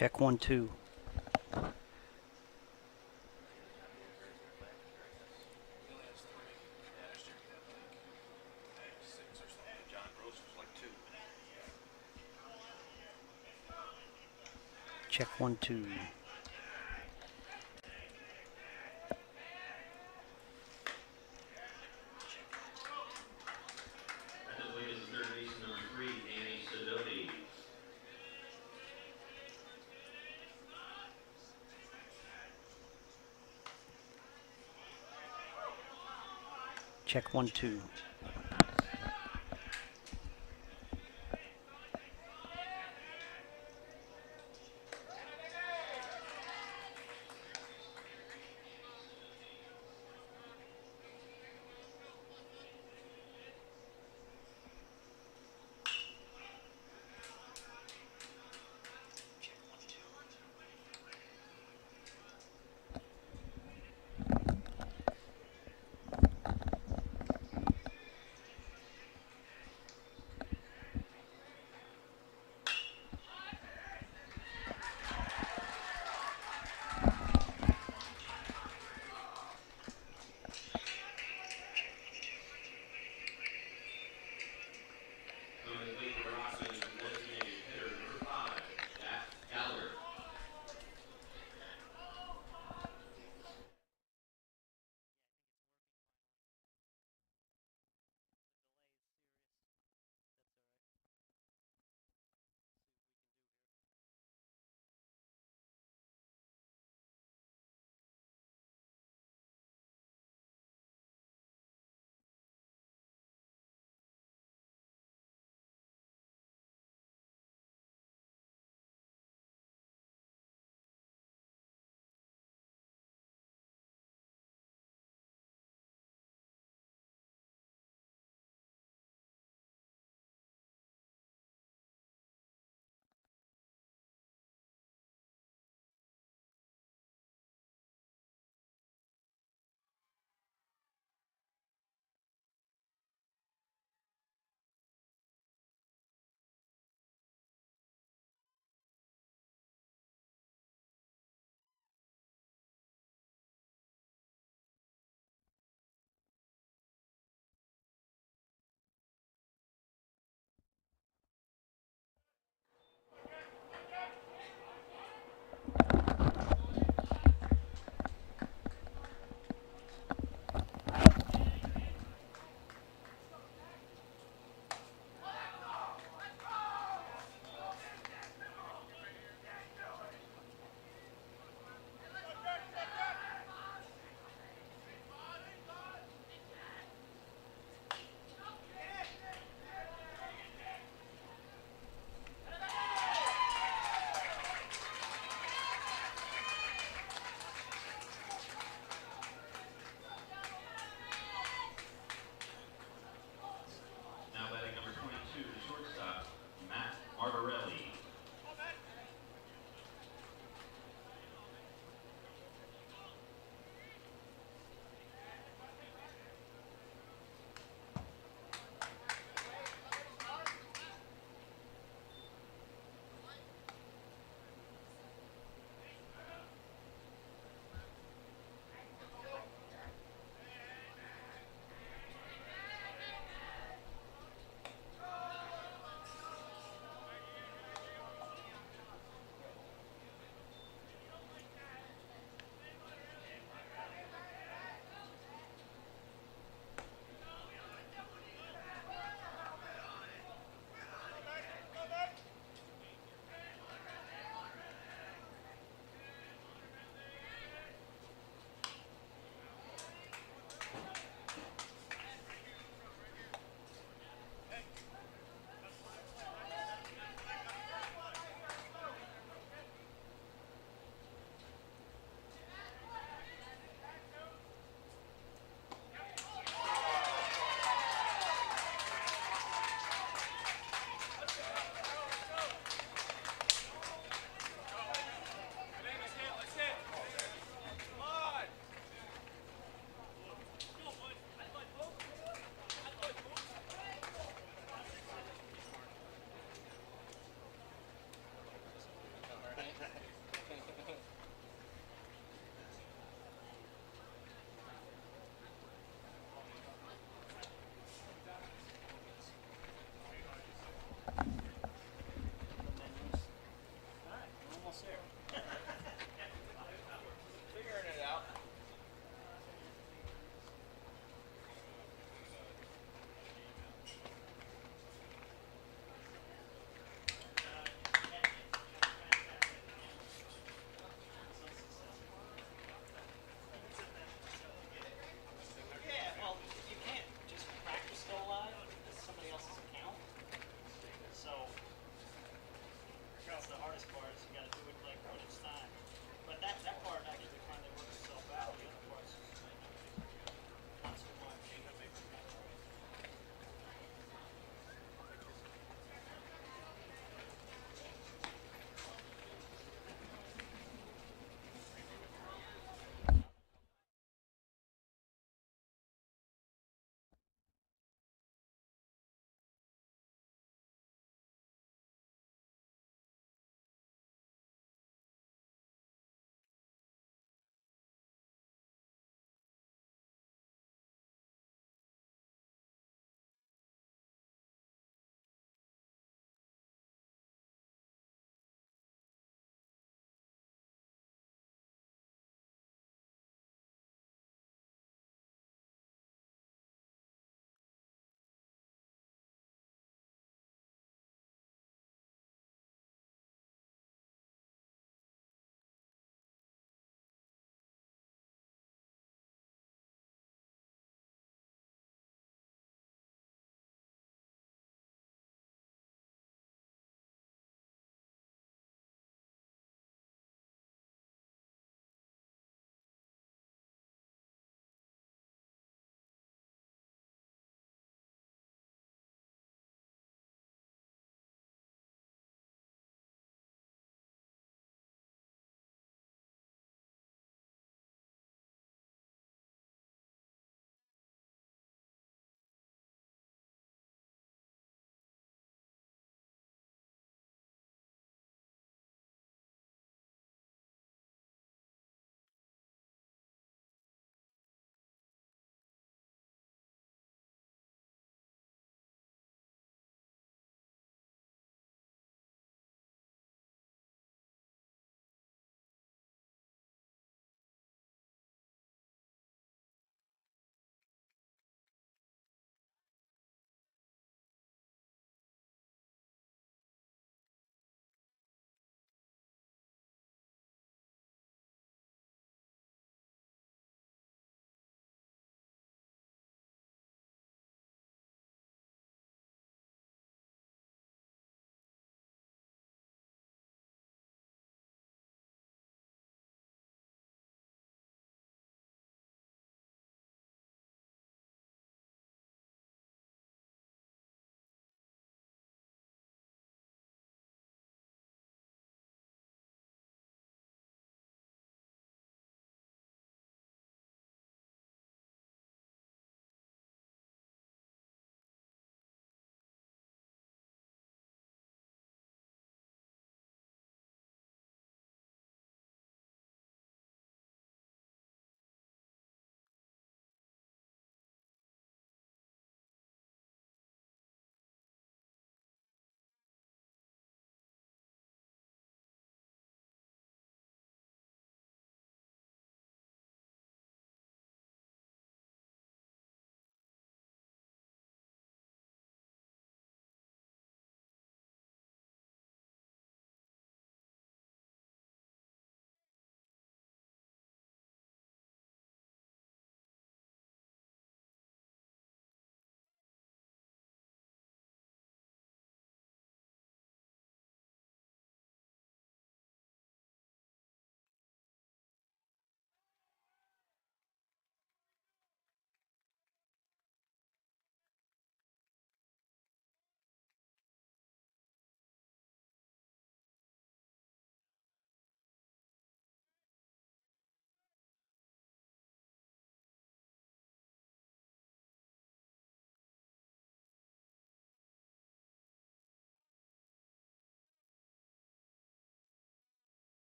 Check 1-2. Check 1-2. Check 1-2.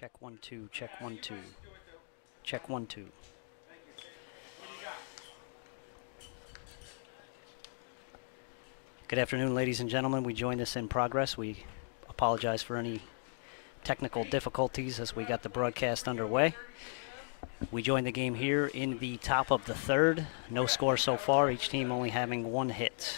Check 1 2. Check 1 2. Check 1 2. Good afternoon, ladies and gentlemen. We join this in progress. We apologize for any technical difficulties as we got the broadcast underway. We join the game here in the top of the third. No score so far, each team only having one hit.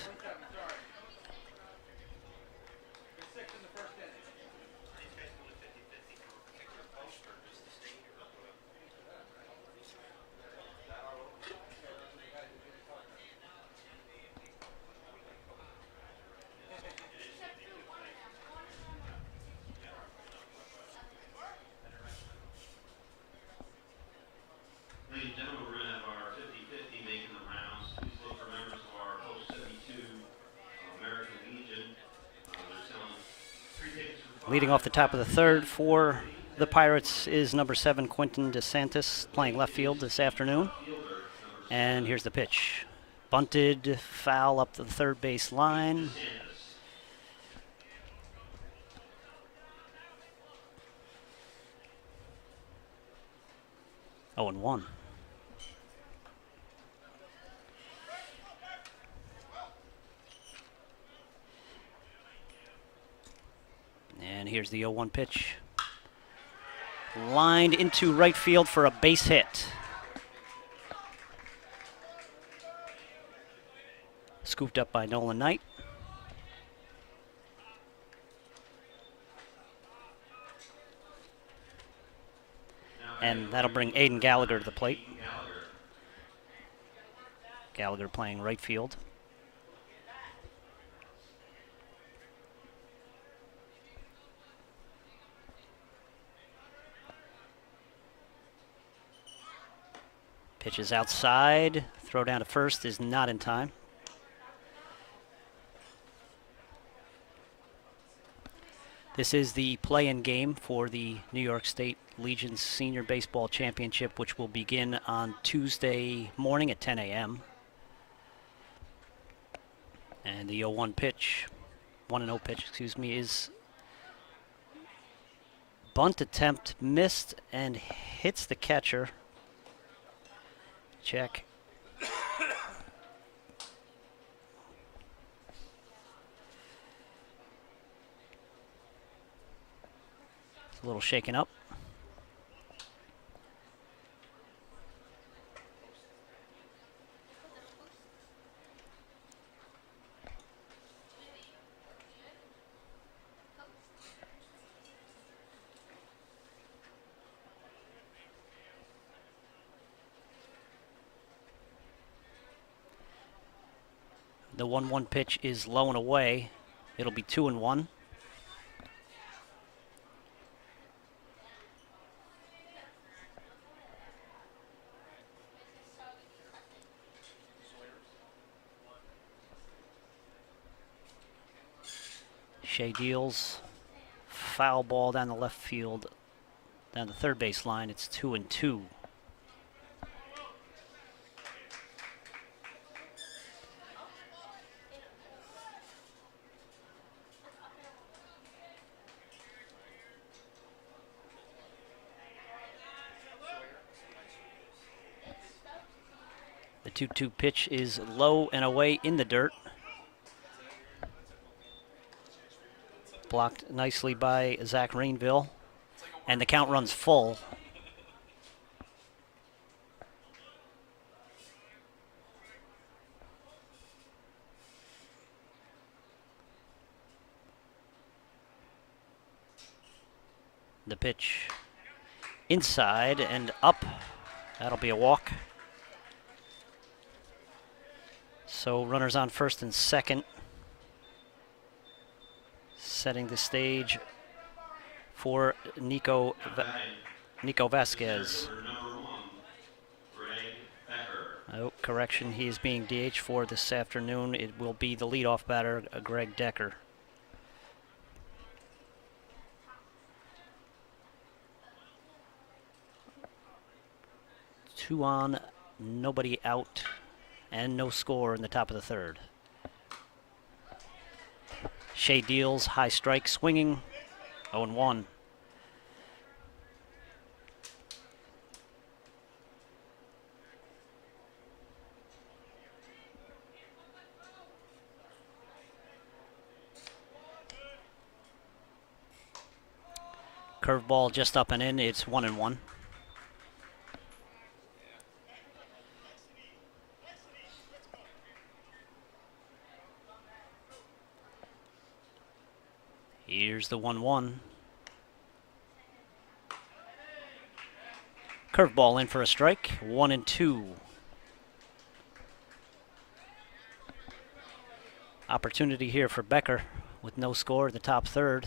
Leading off the top of the third for the Pirates is number 7, Quentin DeSantis, playing left field this afternoon. And here's the pitch. Bunted, foul up the third base line. Oh, and 1. And here's the 0-1 pitch. Lined into right field for a base hit. Scooped up by Nolan Knight. And that'll bring Aiden Gallagher to the plate. Gallagher playing right field. Pitch is outside. Throw down to first is not in time. This is the play-in game for the New York State Legion's Senior Baseball Championship, which will begin on Tuesday morning at 10 a.m. And the 0-1 pitch, 1-0 pitch, is bunt attempt, missed and hits the catcher. Check. It's a little shaken up. The 1-1 pitch is low and away. It'll be 2-1. Shea deals. Foul ball down the left field, down the third base line. It's 2-2. The 2-2 pitch is low and away in the dirt. Blocked nicely by Zach Rainville, and the count runs full. The pitch inside and up. That'll be a walk. So runners on first and second. Setting the stage for Nico Vasquez. Oh, correction, he is being DH for this afternoon. It will be the leadoff batter, Greg Decker. Two on, nobody out, and no score in the top of the third. Shea deals, high strike, swinging, 0-1. Curveball just up and in. It's 1-1. Here's the 1-1. Curveball in for a strike. 1-2. Opportunity here for Becker with no score in the top third.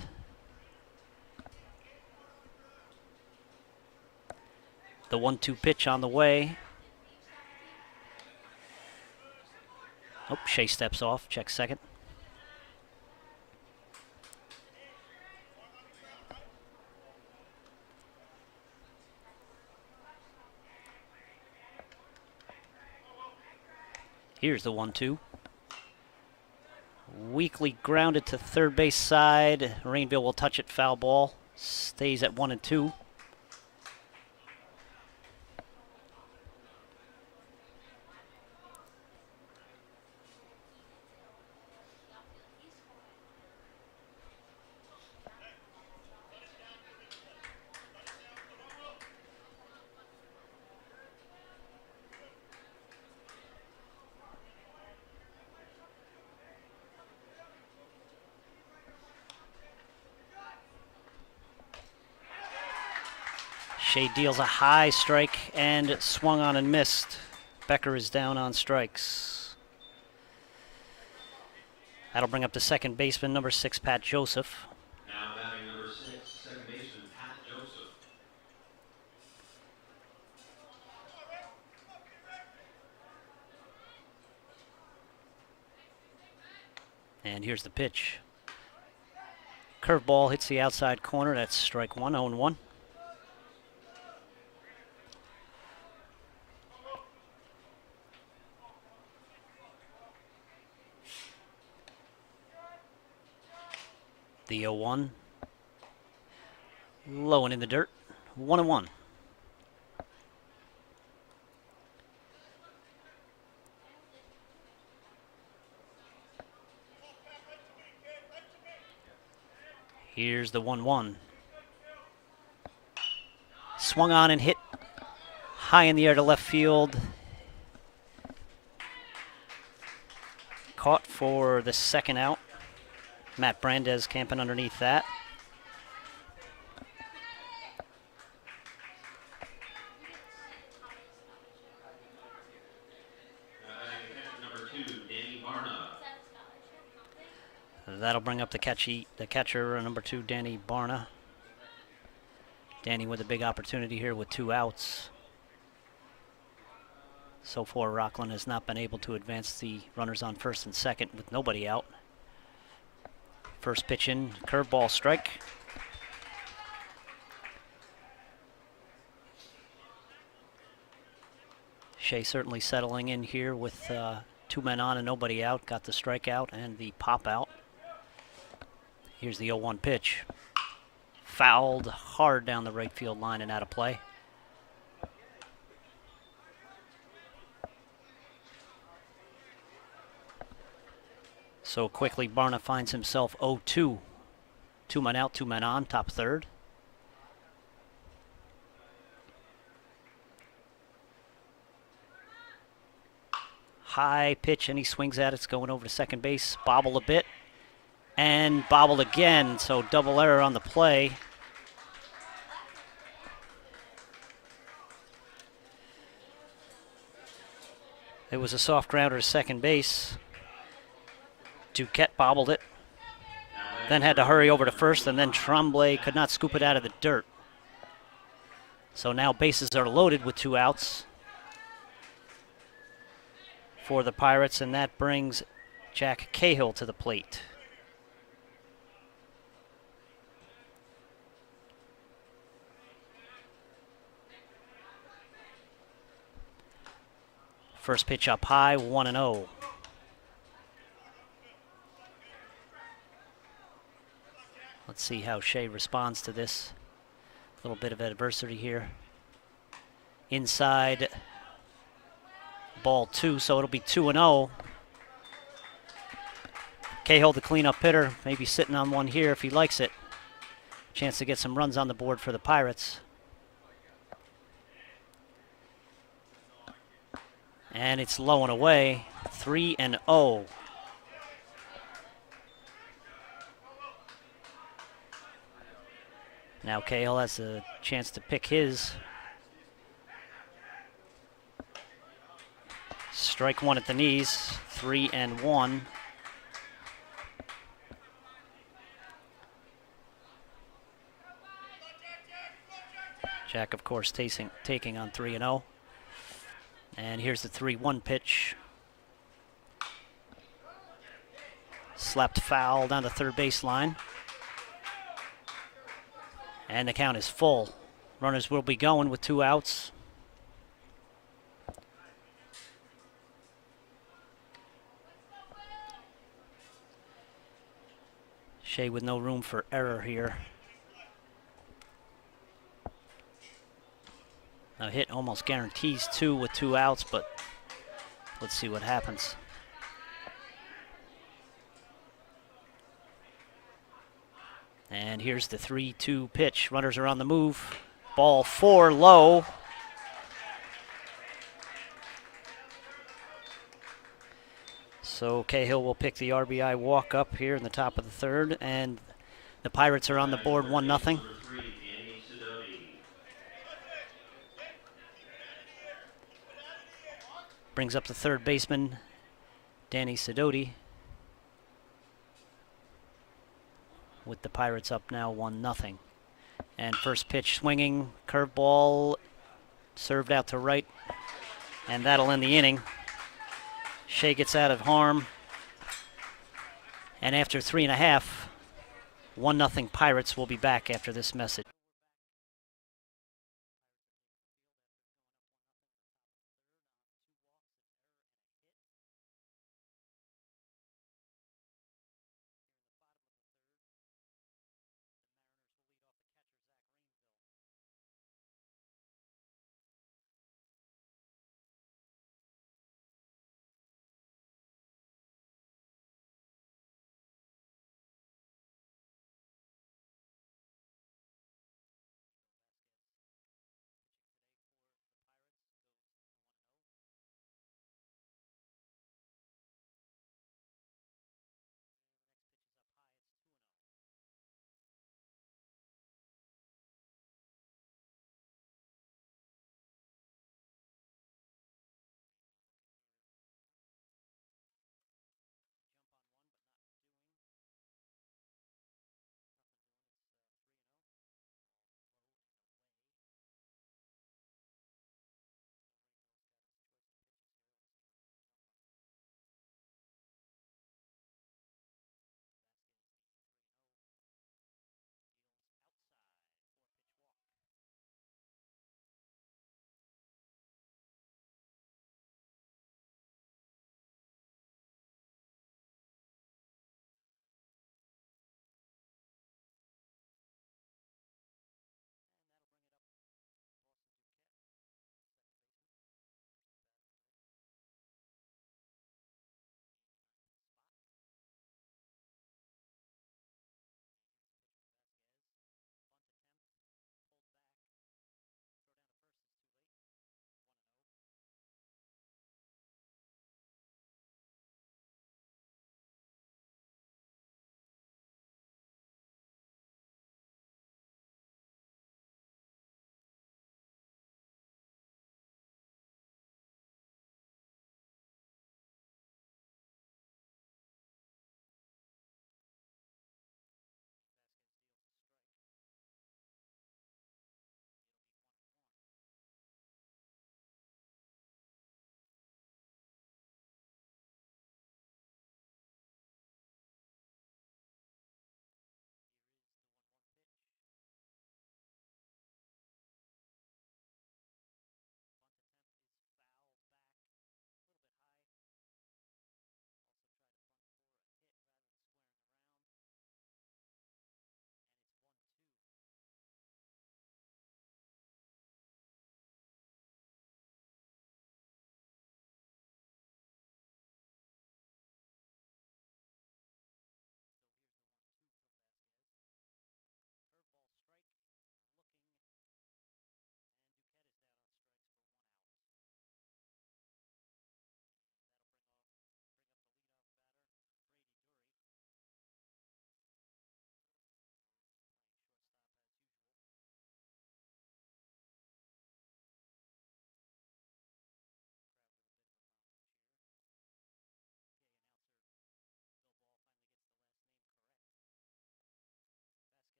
The 1-2 pitch on the way. Oh, Shea steps off. Check second. Here's the 1-2. Weakly grounded to third base side. Rainville will touch it. Foul ball. Stays at 1-2. Shea deals a high strike and swung on and missed. Becker is down on strikes. That'll bring up the second baseman, number 6, Pat Joseph. Now batting number 6, second baseman, Pat Joseph. And here's the pitch. Curveball hits the outside corner. That's strike 1, 0-1. The 0-1. Low and in the dirt. 1-1. Here's the 1-1. Swung on and hit high in the air to left field. Caught for the second out. Matt Brandes camping underneath that. Number 2, Danny Barna. That'll bring up the catcher, number 2, Danny Barna. Danny with a big opportunity here with 2 outs. So far, Rockland has not been able to advance the runners on first and second with nobody out. First pitch in, curveball strike. Shea certainly settling in here with 2 men on and nobody out. Got the strikeout and the pop out. Here's the 0-1 pitch. Fouled hard down the right field line and out of play. So quickly, Barna finds himself 0-2. 2 men out, 2 men on, top third. High pitch, and he swings at it. It's going over to second base. Bobbled a bit, and bobbled again. So double error on the play. It was a soft grounder to second base. Duquette bobbled it, then had to hurry over to first, and then Tremblay could not scoop it out of the dirt. So now bases are loaded with 2 outs for the Pirates, and that brings Jack Cahill to the plate. First pitch up high, 1-0. Let's see how Shea responds to this. A little bit of adversity here. Inside, ball 2, so it'll be 2-0. Cahill, the cleanup hitter, maybe sitting on one here if he likes it. Chance to get some runs on the board for the Pirates. And it's low and away, 3-0. Now Cahill has a chance to pick his. Strike one at the knees, 3-1. Jack, of course, taking on 3-0. And here's the 3-1 pitch. Slapped foul down the third baseline. And the count is full. Runners will be going with 2 outs. Shea with no room for error here. A hit almost guarantees 2 with 2 outs, but let's see what happens. And here's the 3-2 pitch. Runners are on the move. Ball 4 low. So Cahill will pick the RBI walk up here in the top of the third, and the Pirates are on the board 1-0. Brings up the third baseman, Danny Sidoti, with the Pirates up now 1-0. And first pitch swinging, curveball served out to right, and that'll end the inning. Shea gets out of harm, and after 3.5, 1-0 Pirates will be back after this message.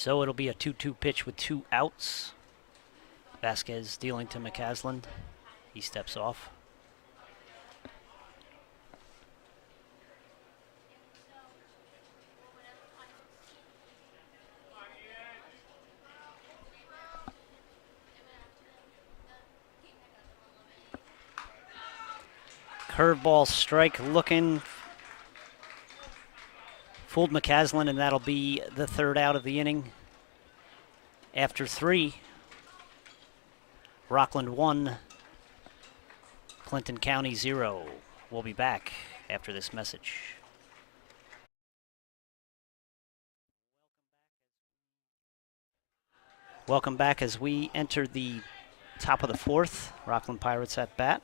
So it'll be a 2-2 pitch with 2 outs. Vasquez dealing to McCaslin. He steps off. Curveball strike looking. Fooled McCaslin, and that'll be the 3rd out of the inning. After 3, Rockland 1, Clinton County 0. We'll be back after this message. Welcome back as we enter the top of the 4th. Rockland Pirates at bat.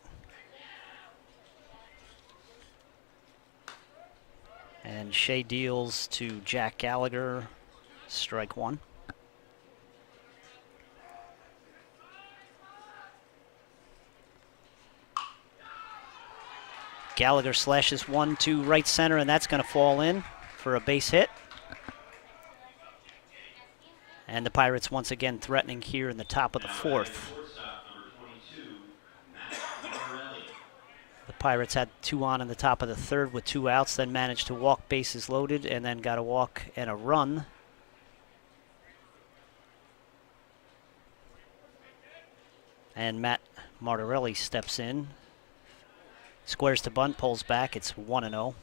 And Shea deals to Jack Gallagher, strike 1. Gallagher slashes 1 to right center, and that's going to fall in for a base hit. And the Pirates once again threatening here in the top of the 4th. The Pirates had 2 on in the top of the 3rd with 2 outs, then managed to walk bases loaded, and then got a walk and a run. And Matt Martorelli steps in. Squares to bunt, pulls back. It's 1-0.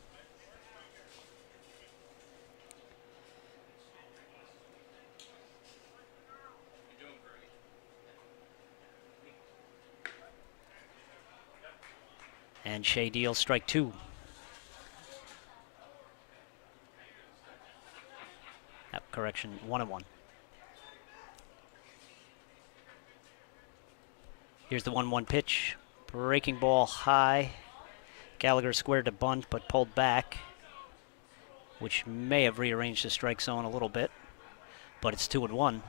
And Shea deals strike 2. Correction, 1-1. Here's the 1-1 pitch. Breaking ball high. Gallagher squared to bunt, but pulled back, which may have rearranged the strike zone a little bit, but it's 2-1.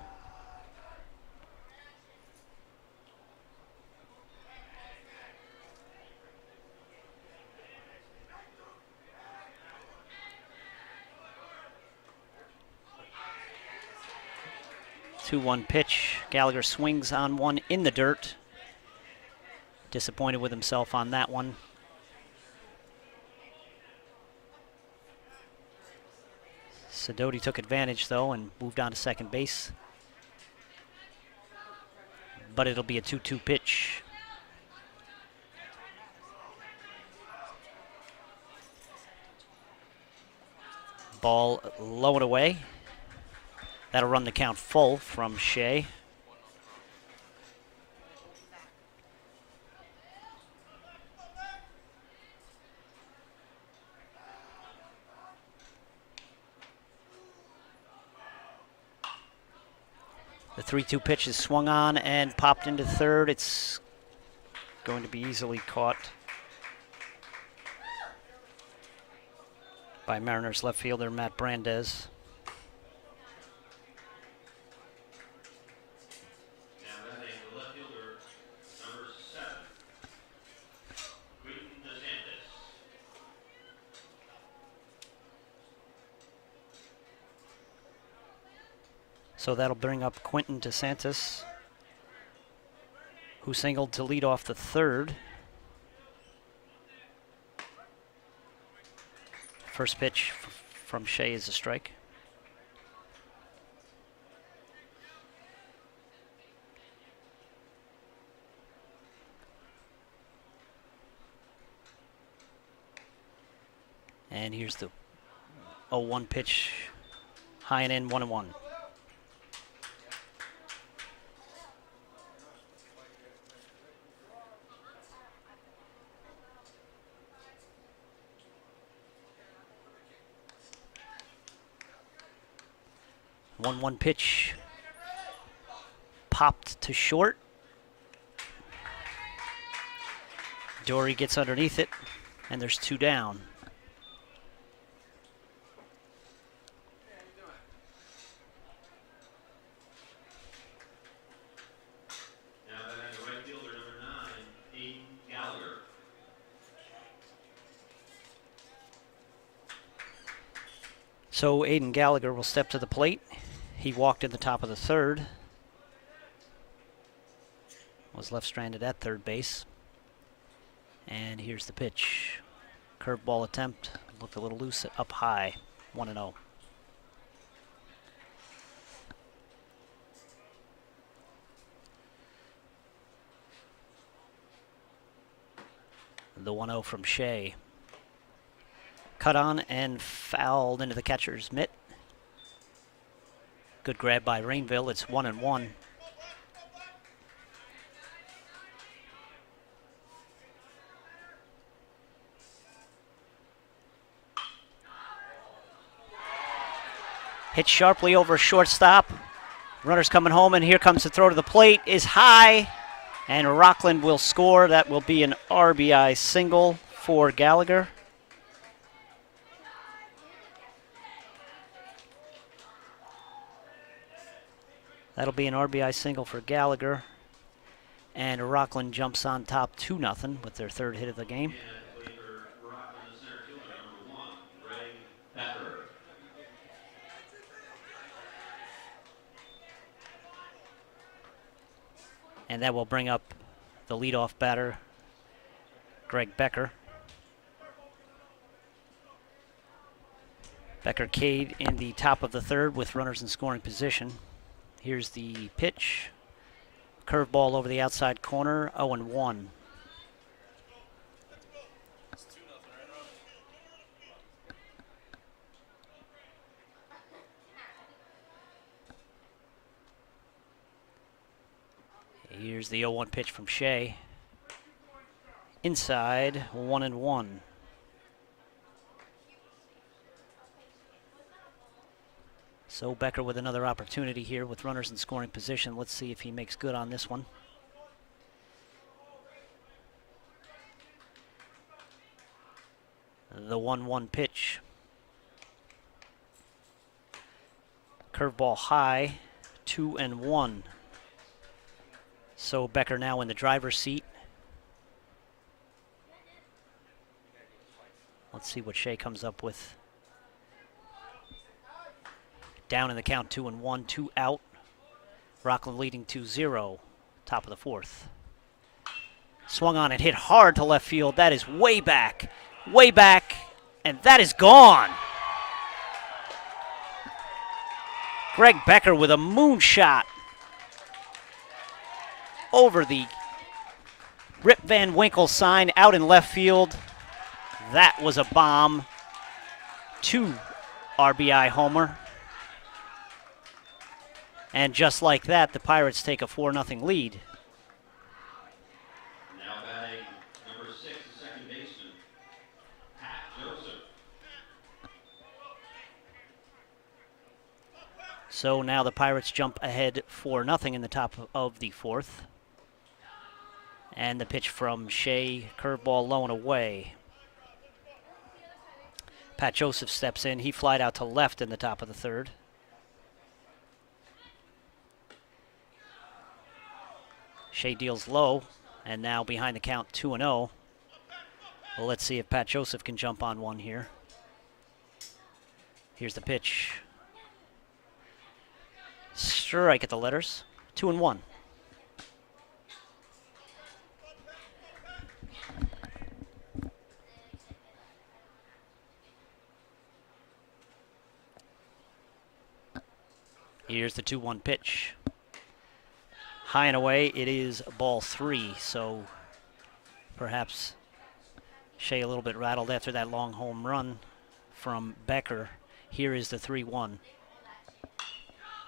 Two-one pitch. Gallagher swings on one in the dirt. Disappointed with himself on that one. Sidoti took advantage, though, and moved on to second base. But it'll be a 2-2 pitch. Ball low and away. That'll run the count full from Shea. The 3-2 pitch is swung on and popped into third. It's going to be easily caught by Mariners left fielder Matt Brandes. Now batting the left fielder, number 7, Quinton DeSantis. So that'll bring up Quinton DeSantis, who singled to lead off the third. First pitch from Shea is a strike. And here's the 0-1 pitch, high and in, 1-1. One pitch popped to short. Dory gets underneath it, and there's 2 down. Now batting the right fielder, number 9, Aiden Gallagher. So Aiden Gallagher will step to the plate. He walked in the top of the third. Was left stranded at third base. And here's the pitch. Curveball attempt. Looked a little loose up high. 1-0. The 1-0 from Shea. Cut on and fouled into the catcher's mitt. Good grab by Rainville. It's 1-1. Hit sharply over shortstop. Runner's coming home, and here comes the throw to the plate. Is high, and Rockland will score. That will be an RBI single for Gallagher. That'll be an RBI single for Gallagher. And Rockland jumps on top 2-0 with their third hit of the game. And that will bring up the leadoff batter, Greg Becker. Becker Cade in the top of the third with runners in scoring position. Here's the pitch. Curveball over the outside corner, 0-1. Here's the 0-1 pitch from Shea. Inside, 1-1. So Becker with another opportunity here with runners in scoring position. Let's see if he makes good on this one. The 1-1 pitch. Curveball high, 2-1. So Becker now in the driver's seat. Let's see what Shea comes up with. Down in the count, 2-1, 2 out. Rockland leading 2-0, top of the fourth. Swung on and hit hard to left field. That is way back, and that is gone. Greg Becker with a moonshot over the Rip Van Winkle sign out in left field. That was a bomb. 2 RBI homer. And just like that, the Pirates take a 4-0 lead. Now batting number 6, the second baseman, Pat Joseph. So now the Pirates jump ahead 4-0 in the top of the fourth. And the pitch from Shea, curveball low and away. Pat Joseph steps in. He flied out to left in the top of the third. Shea deals low, and now behind the count, 2-0. Well, let's see if Pat Joseph can jump on one here. Here's the pitch. Strike at the letters, 2-1. Here's the 2-1 pitch. High and away, it is ball 3, so perhaps Shea a little bit rattled after that long home run from Becker. Here is the 3-1.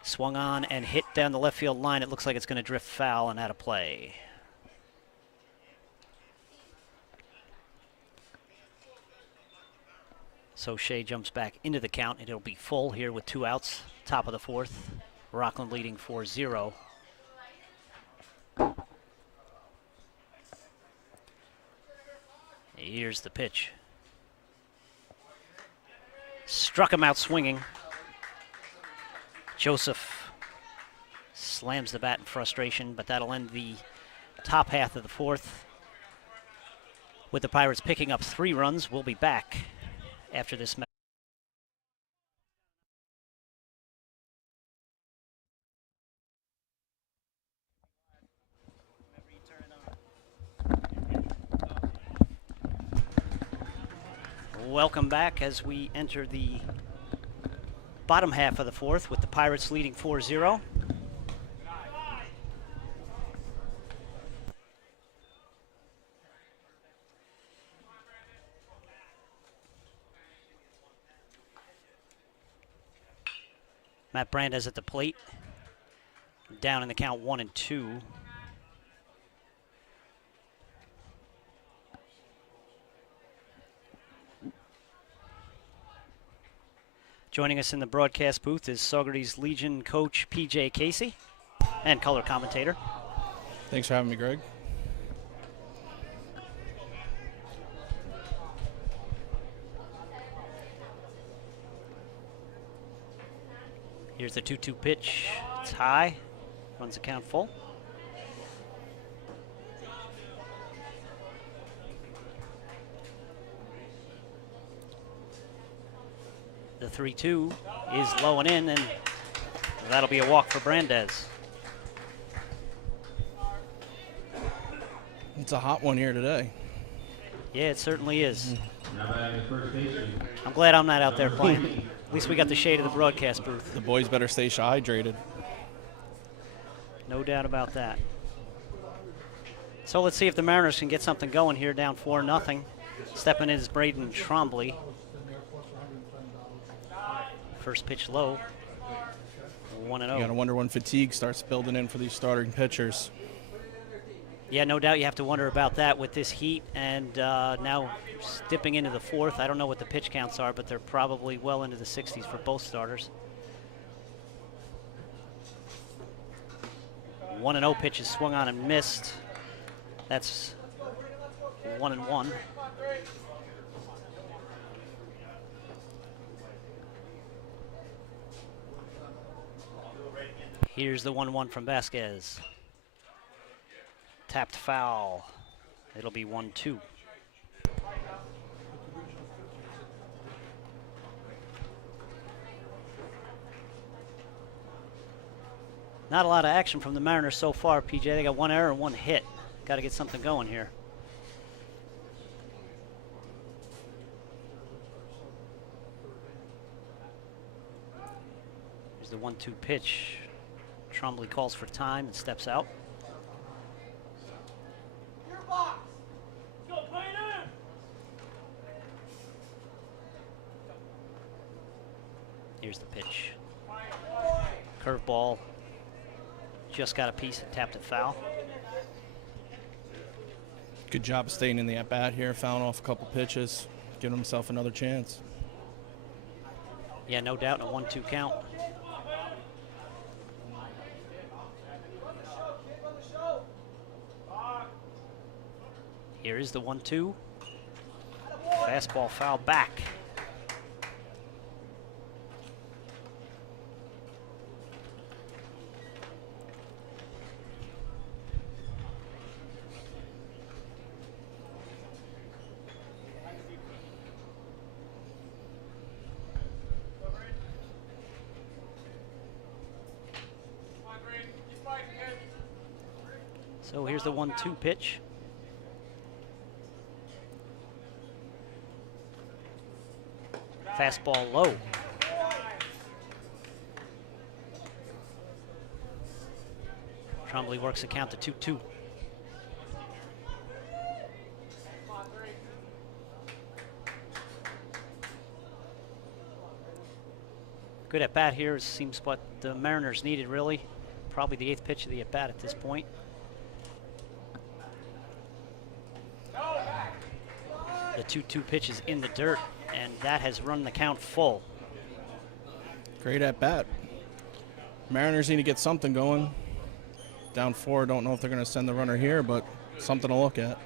Swung on and hit down the left field line. It looks like it's going to drift foul and out of play. So Shea jumps back into the count, and it'll be full here with 2 outs, top of the fourth. Rockland leading 4-0. Here's the pitch. Struck him out swinging. Joseph slams the bat in frustration, but that'll end the top half of the fourth. With the Pirates picking up 3 runs, we'll be back after this match. Welcome back as we enter the bottom half of the fourth with the Pirates leading 4-0. Matt Brandes at the plate. Down in the count 1-2. Joining us in the broadcast booth is Saugerties Legion coach P.J. Casey and color commentator. Thanks for having me, Greg. Here's the 2-2 pitch. It's high. Runs the count full. The 3-2 is low and in, and that'll be a walk for Brandes. It's a hot one here today. Yeah, it certainly is. Now batting at first baseman. I'm glad I'm not out there playing. At least we got the shade of the broadcast booth. The boys better stay hydrated. No doubt about that. So let's see if the Mariners can get something going here, down 4-0. Stepping in is Braden Trombley. First pitch low. 1-0. You gotta wonder when fatigue starts building in for these starting pitchers. Yeah, no doubt you have to wonder about that with this heat, and now dipping into the fourth. I don't know what the pitch counts are, but they're probably well into the 60s for both starters. 1-0 pitch is swung on and missed. That's 1-1. Here's the 1-1 from Vasquez. Tapped foul. It'll be 1-2. Not a lot of action from the Mariners so far, PJ. They got one error and one hit. Got to get something going here. Here's the 1-2 pitch. Trombley calls for time and steps out. Here's the pitch. Curveball. Just got a piece and tapped it foul. Good job of staying in the at-bat here, fouling off a couple pitches, giving himself another chance. Yeah, no doubt in a 1-2 count. Here is the 1-2. Fastball foul back. So here's the 1-2 pitch. Fastball low. Trombley works the count to 2-2. Good at bat here. Seems what the Mariners needed, really. Probably the 8th pitch of the at bat at this point. The 2-2 pitch is in the dirt, and that has run the count full. Great at bat. Mariners need to get something going. Down 4, don't know if they're going to send the runner here, but something to look at.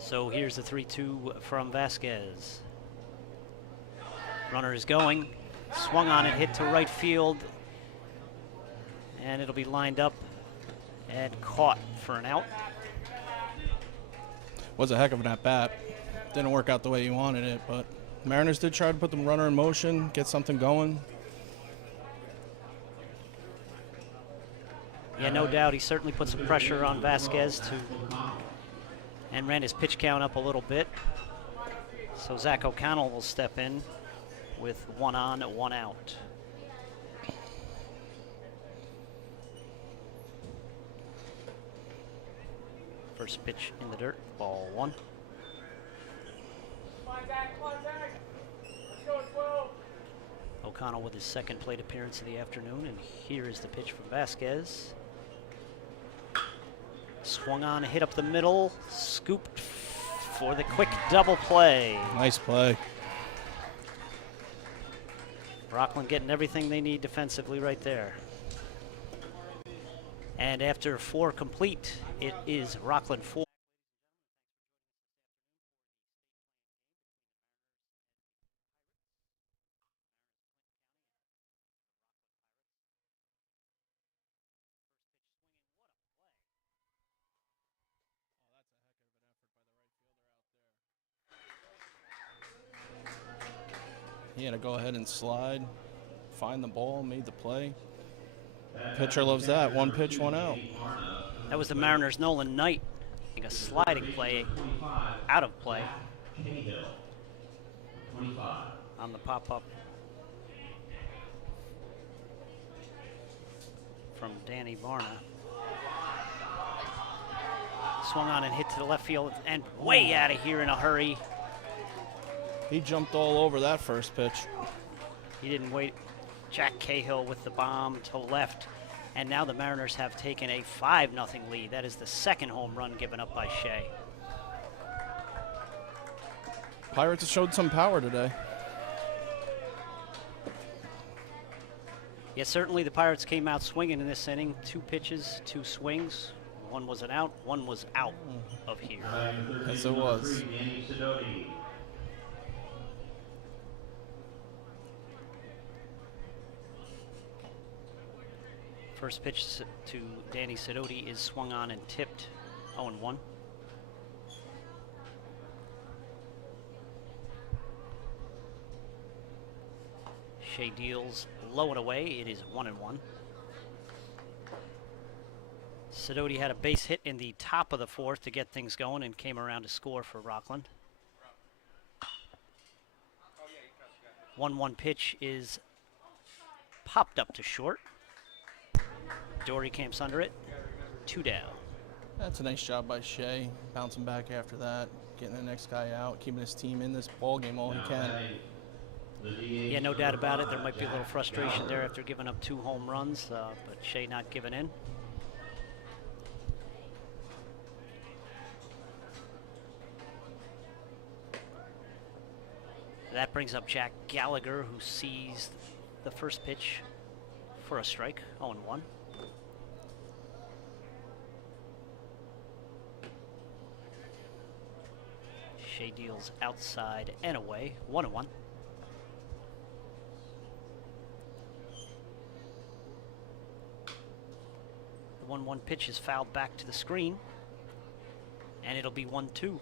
So here's the 3-2 from Vasquez. Runner is going. Swung on it, hit to right field, and it'll be lined up and caught for an out. Was a heck of an at-bat. Didn't work out the way you wanted it, but Mariners did try to put the runner in motion, get something going. Yeah, no doubt. He certainly put some pressure on Vasquez and ran his pitch count up a little bit. So Zach O'Connell will step in with 1 on, 1 out. First pitch in the dirt, ball 1. O'Connell with his second plate appearance of the afternoon, and here is the pitch from Vasquez. Swung on, hit up the middle, scooped for the quick double play. Nice play. Rockland getting everything they need defensively right there. And after 4 complete, it is Rockland 4. He had to go ahead and slide, find the ball, made the play. Pitcher loves that. 1 pitch, 1 out. That was the Mariners' Nolan Knight. A sliding play out of play on the pop-up from Danny Barna. Swung on and hit to the left field and way out of here in a hurry. He jumped all over that first pitch. He didn't wait. Jack Cahill with the bomb to left. And now the Mariners have taken a 5-0 lead. That is the second home run given up by Shea. Pirates showed some power today. Yes, certainly the Pirates came out swinging in this inning. 2 pitches, 2 swings. 1 was an out, 1 was out of here. Yes, it was. First pitch to Danny Sidoti is swung on and tipped. 0-1. Shea deals low and away. It is 1-1. Sidoti had a base hit in the top of the 4th to get things going and came around to score for Rockland. 1-1 pitch is popped up to short. Dory camps under it. 2 down. That's a nice job by Shea, bouncing back after that, getting the next guy out, keeping his team in this ball game all he can. Yeah, no doubt about it. There might be a little frustration there after giving up 2 home runs, but Shea not giving in. That brings up Jack Gallagher, who sees the first pitch for a strike. 0-1. Shea deals outside and away. 1-1. The 1-1 pitch is fouled back to the screen, and it'll be 1-2.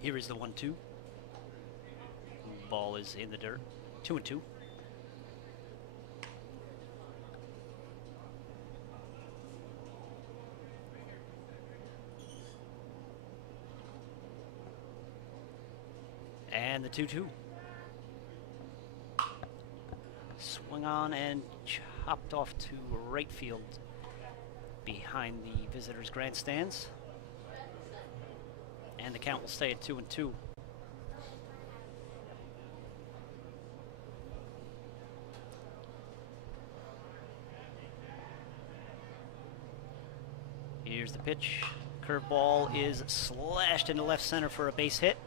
Here is the 1-2. Ball is in the dirt. 2-2. And the 2-2. Swung on and chopped off to right field behind the visitors' grandstands. And the count will stay at 2-2. Here's the pitch. Curveball is slashed into left center for a base hit.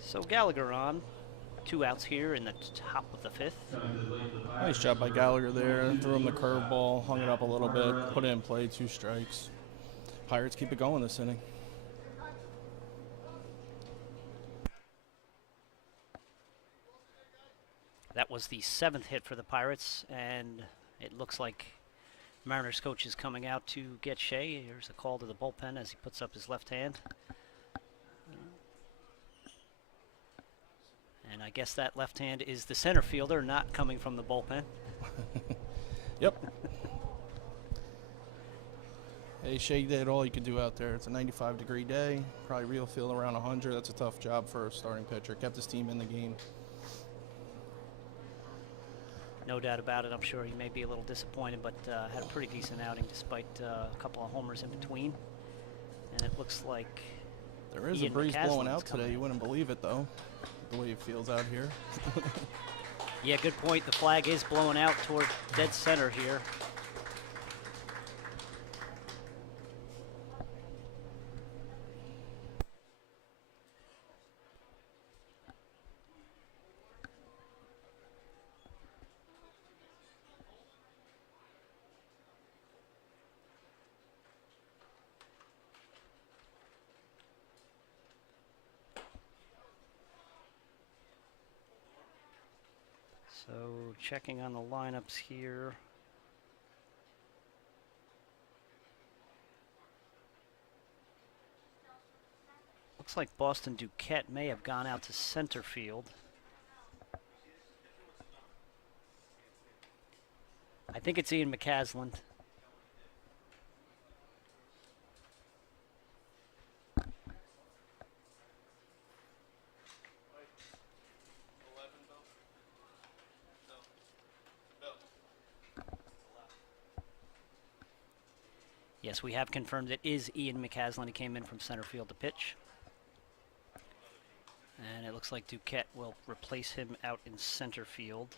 So Gallagher on. 2 outs here in the top of the 5th. Nice job by Gallagher there. Threw him the curveball, hung it up a little bit, put it in play, 2 strikes. Pirates keep it going this inning. That was the 7th hit for the Pirates, and it looks like Mariners coach is coming out to get Shea. Here's a call to the bullpen as he puts up his left hand. And I guess that left hand is the center fielder, not coming from the bullpen. Yep. Hey, Shea did all you could do out there. It's a 95-degree day. Probably real feel around 100. That's a tough job for a starting pitcher. Kept his team in the game. No doubt about it. I'm sure he may be a little disappointed, but had a pretty decent outing despite a couple of homers in between. And it looks like There is Ian a breeze blowing McCaslin's out coming today. You in. wouldn't believe it, though, the way it feels out here. Yeah, good point. The flag is blowing out toward dead center here. So checking on the lineups here. Looks like Boston Duquette may have gone out to center field. I think it's Ian McCaslin. Yes, we have confirmed it is Ian McCaslin. He came in from center field to pitch. And it looks like Duquette will replace him out in center field.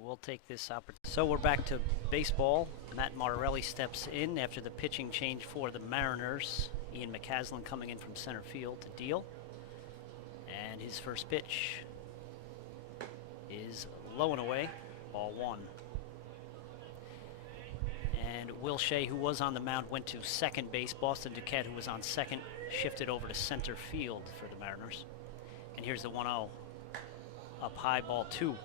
We'll take this opportunity. So we're back to baseball. Matt Martorelli steps in after the pitching change for the Mariners. Ian McCaslin coming in from center field to deal. And his first pitch is low and away, ball one. And Will Shea, who was on the mound, went to second base. Boston Duquette, who was on second, shifted over to center field for the Mariners. And here's the 1-0. Up high, ball two.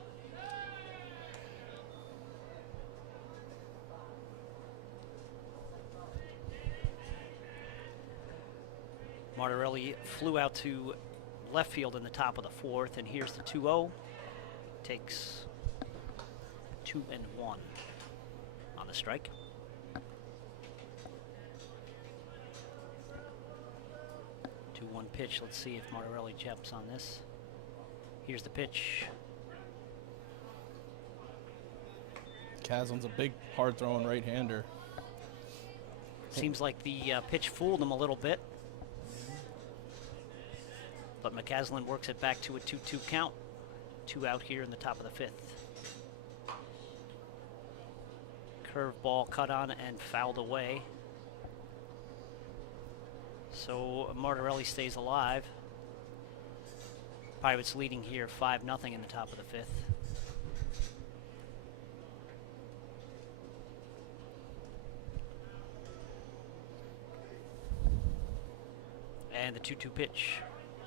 Martorelli flew out to left field in the top of the fourth, and here's the 2-0. Takes 2 and 1 on the strike. Two 1 pitch. Let's see if Martorelli jumps on this. Here's the pitch. Caslin's a big, hard-throwing right-hander. Seems like the pitch fooled him a little bit. But McCaslin works it back to a 2-2 count. 2 out here in the top of the fifth. Curveball cut on and fouled away. So Martorelli stays alive. Pirates leading here 5-0 in the top of the fifth. And the 2-2 pitch.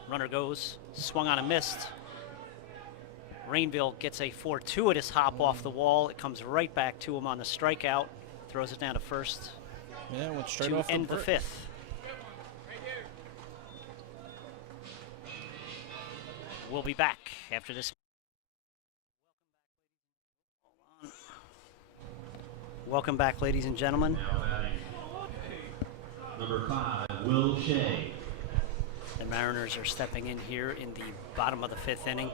Runner goes, swung on and missed. Rainville gets a fortuitous hop off the wall. It comes right back to him on the strikeout. Throws it down to first Yeah, went straight to off end the brick. fifth. We'll be back after this. Welcome back, ladies and gentlemen. Now batting number 5, Will Shea. The Mariners are stepping in here in the bottom of the fifth inning.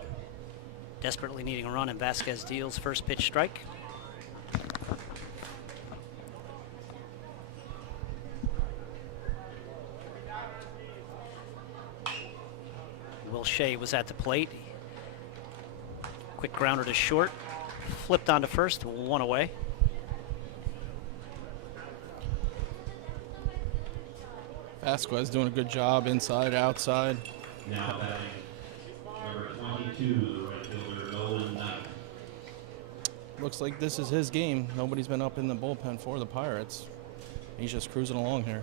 Desperately needing a run, and Vasquez deals first pitch strike. Will Shea was at the plate. Quick grounder to short. Flipped onto first, 1 away. Vasquez doing a good job inside, outside. Now batting number 22, right fielder Nolan Knight. Looks like this is his game. Nobody's been up in the bullpen for the Pirates. He's just cruising along here.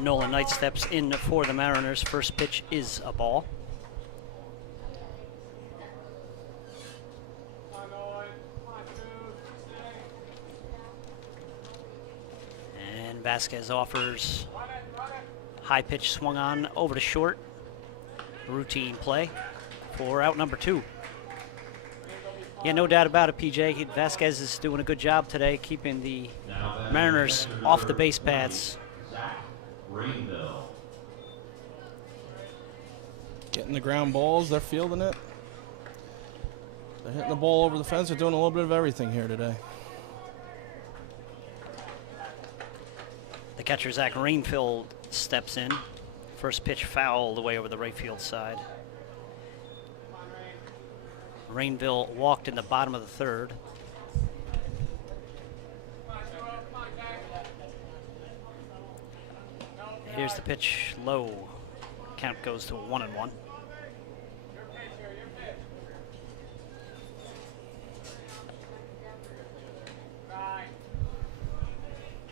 Nolan Knight steps in for the Mariners. First pitch is a ball. And Vasquez offers high pitch swung on over to short. Routine play for out number 2. Yeah, no doubt about it, PJ. Vasquez is doing a good job today keeping the Mariners off the base paths. Getting the ground balls, they're fielding it. They're hitting the ball over the fence. They're doing a little bit of everything here today. The catcher, Zach Rainfield, steps in. First pitch fouled away over the right field side. Rainville walked in the bottom of the 3rd. Here's the pitch low. Count goes to 1-1.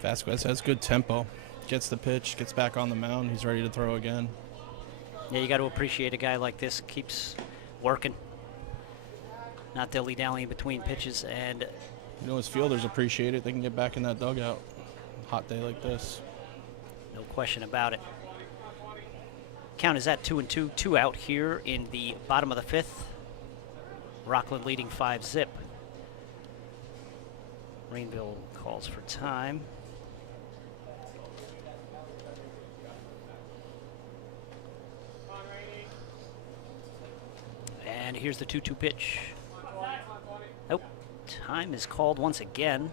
Vasquez has good tempo. Gets the pitch, gets back on the mound. He's ready to throw again. Yeah, you got to appreciate a guy like this. Keeps working. Not dilly-dallying between pitches. And you know, his fielders appreciate it. They can get back in that dugout. Hot day like this. No question about it. Count is at 2-2. 2 out here in the bottom of the 5th. Rockland leading 5-zip. Rainville calls for time. And here's the 2-2 pitch. Nope. Time is called once again.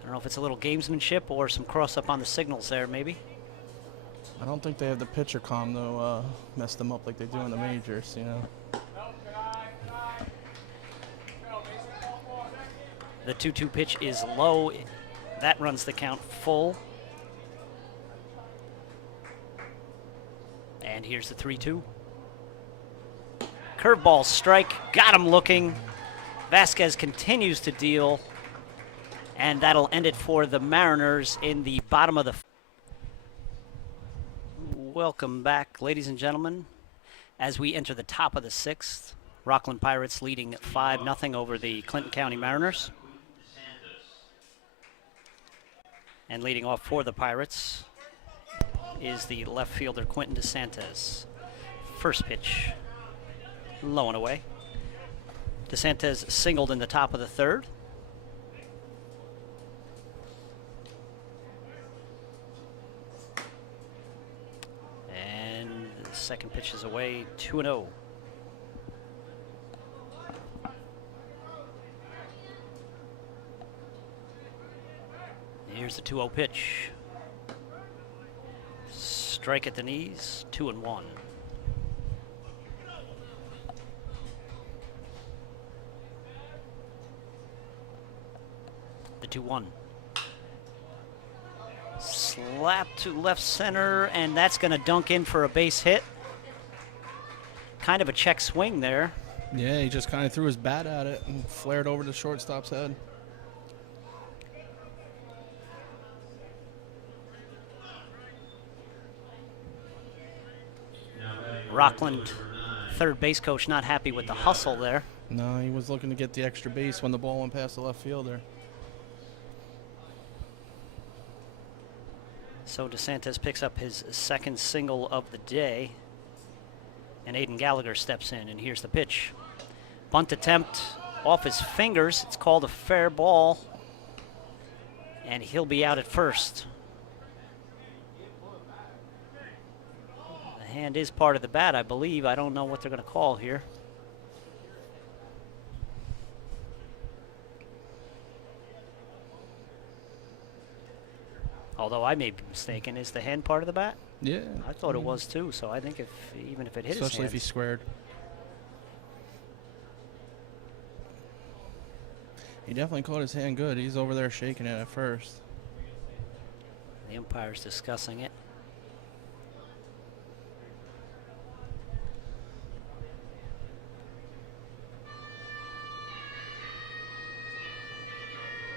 I don't know if it's a little gamesmanship or some cross-up on the signals there, maybe. I don't think they have the pitcher comm, though, mess them up like they do in the majors, you know. The 2-2 pitch is low. That runs the count full. And here's the 3-2. Curveball strike, got him looking. Vasquez continues to deal, and that'll end it for the Mariners in the bottom of the. Welcome back, ladies and gentlemen, as we enter the top of the 6th. Rockland Pirates leading 5-0 over the Clinton County Mariners. And leading off for the Pirates is the left fielder Quentin DeSantis. First pitch, low and away. DeSantis singled in the top of the 3rd. And the second pitch is away, 2-0. Here's the 2-0 pitch. Strike at the knees, 2-1. The 2-1. Slap to left center, and that's going to dunk in for a base hit. Kind of a check swing there. Yeah, he just kind of threw his bat at it and flared over the shortstop's head. Rockland, third base coach, not happy with the hustle there. No, he was looking to get the extra base when the ball went past the left fielder. So DeSantis picks up his second single of the day. And Aiden Gallagher steps in, and here's the pitch. Bunt attempt off his fingers. It's called a fair ball. And he'll be out at first. The hand is part of the bat, I believe. I don't know what they're going to call here. Although I may be mistaken, is the hand part of the bat? Yeah. I thought it was too, so I think even if it hit his especially if he hands. squared. He definitely caught his hand good. He's over there shaking it at first. The umpire's discussing it.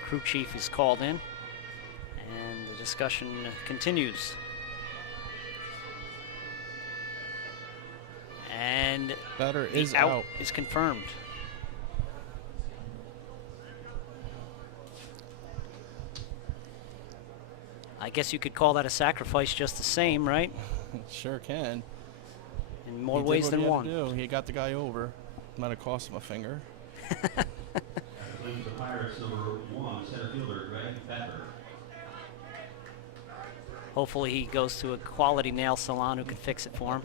Crew chief is called in, And the discussion continues. And Batter the is out out. is confirmed. I guess you could call that a sacrifice just the same, right? Sure can. In more He did ways what than he had one. to do. He got the guy over. Might have cost him a finger. Leads the Pirates number 1, center fielder Greg Becker. Hopefully he goes to a quality nail salon who can fix it for him.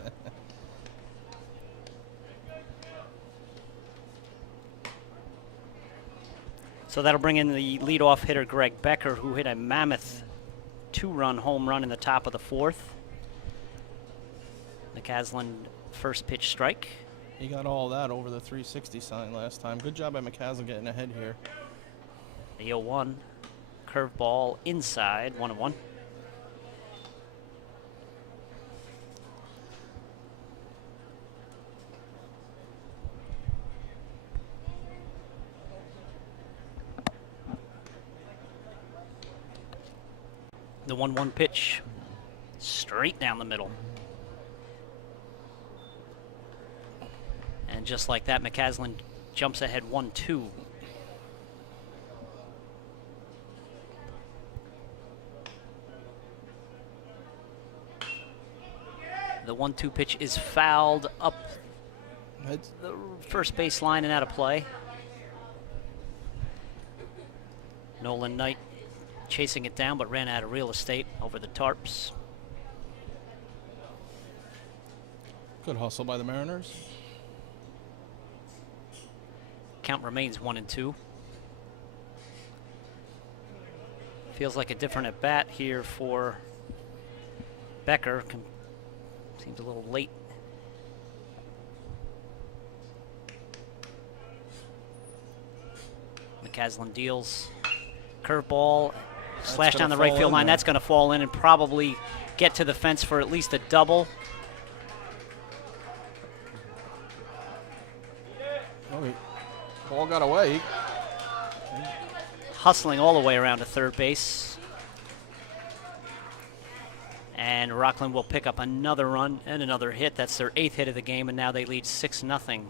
So that'll bring in the leadoff hitter Greg Becker, who hit a mammoth 2-run home run in the top of the 4th. McCaslin first pitch strike. He got all that over the 360 sign last time. Good job by McCaslin getting ahead here. The 0-1 curveball inside, 1-1. The 1-1 pitch, straight down the middle. And just like that, McCaslin jumps ahead 1-2. The 1-2 pitch is fouled up the first base line and out of play. Nolan Knight chasing it down, but ran out of real estate over the tarps. Good hustle by the Mariners. Count remains 1-2. Feels like a different at bat here for Becker. Seems a little late. McCaslin deals. Curveball. Slash down the right field line. That's going to fall in and probably get to the fence for at least a double. Oh, ball got away. Hustling all the way around to third base. And Rockland will pick up another run and another hit. That's their 8th hit of the game, and now they lead 6-0.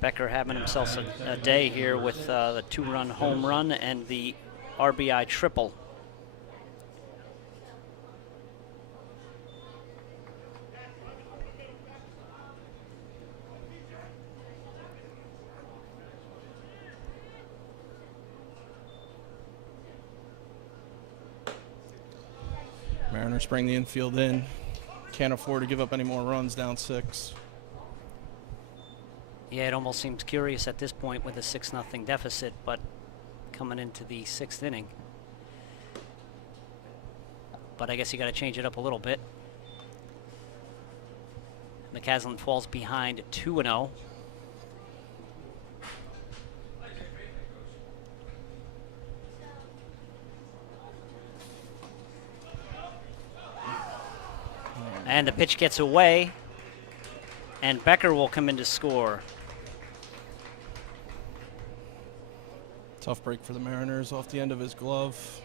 Becker having himself a day here with the 2-run home run and the RBI triple. Mariners bring the infield in. Can't afford to give up any more runs down 6. Yeah, it almost seems curious at this point with a 6-0 deficit, but coming into the 6th inning. But I guess you got to change it up a little bit. McCaslin falls behind 2-0. And the pitch gets away, and Becker will come in to score. Tough break for the Mariners off the end of his glove.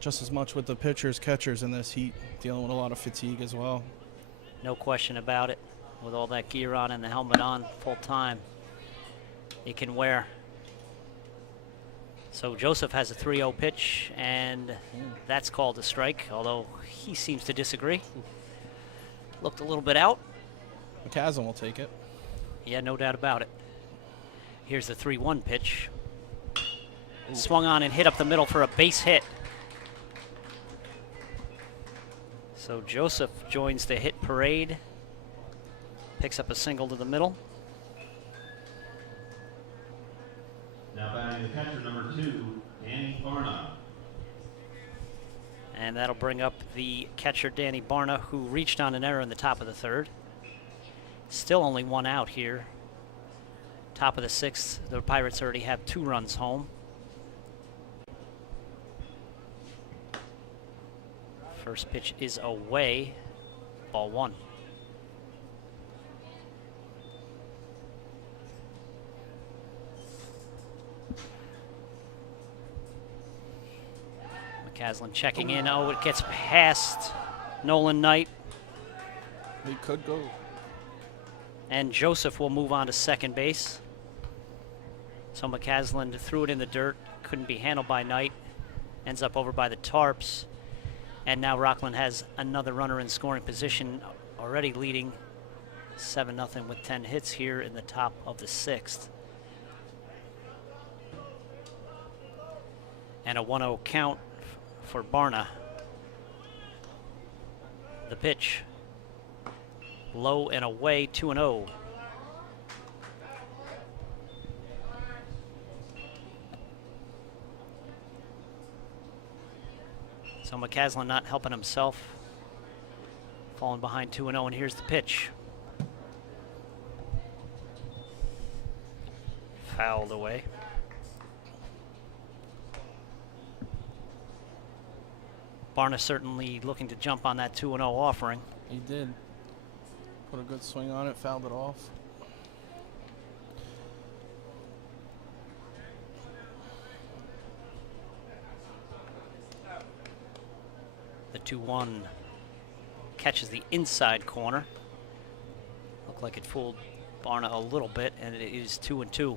Just as much with the pitchers, catchers in this heat, dealing with a lot of fatigue as well. No question about it. With all that gear on and the helmet on full time, it can wear. So Joseph has a 3-0 pitch, and that's called a strike, although he seems to disagree. Looked a little bit out. McCaslin will take it. Yeah, no doubt about it. Here's the 3-1 pitch. Swung on and hit up the middle for a base hit. So Joseph joins the hit parade. Picks up a single to the middle. Now batting the catcher number 2, Danny Barna. And that'll bring up the catcher, Danny Barna, who reached on an error in the top of the 3rd. Still only 1 out here. Top of the 6th, the Pirates already have 2 runs home. First pitch is away, ball 1. McCaslin checking in. Oh, it gets past Nolan Knight. He could go. And Joseph will move on to second base. So McCaslin threw it in the dirt. Couldn't be handled by Knight. Ends up over by the tarps. And now Rockland has another runner in scoring position, already leading 7-0 with 10 hits here in the top of the 6th. And a 1-0 count for Barna. The pitch. Low and away, 2-0. So McCaslin not helping himself. Falling behind 2-0, and here's the pitch. Fouled away. Barna certainly looking to jump on that 2-0 offering. He did. Put a good swing on it, fouled it off. The 2-1 catches the inside corner. Looked like it fooled Barna a little bit, and it is 2-2.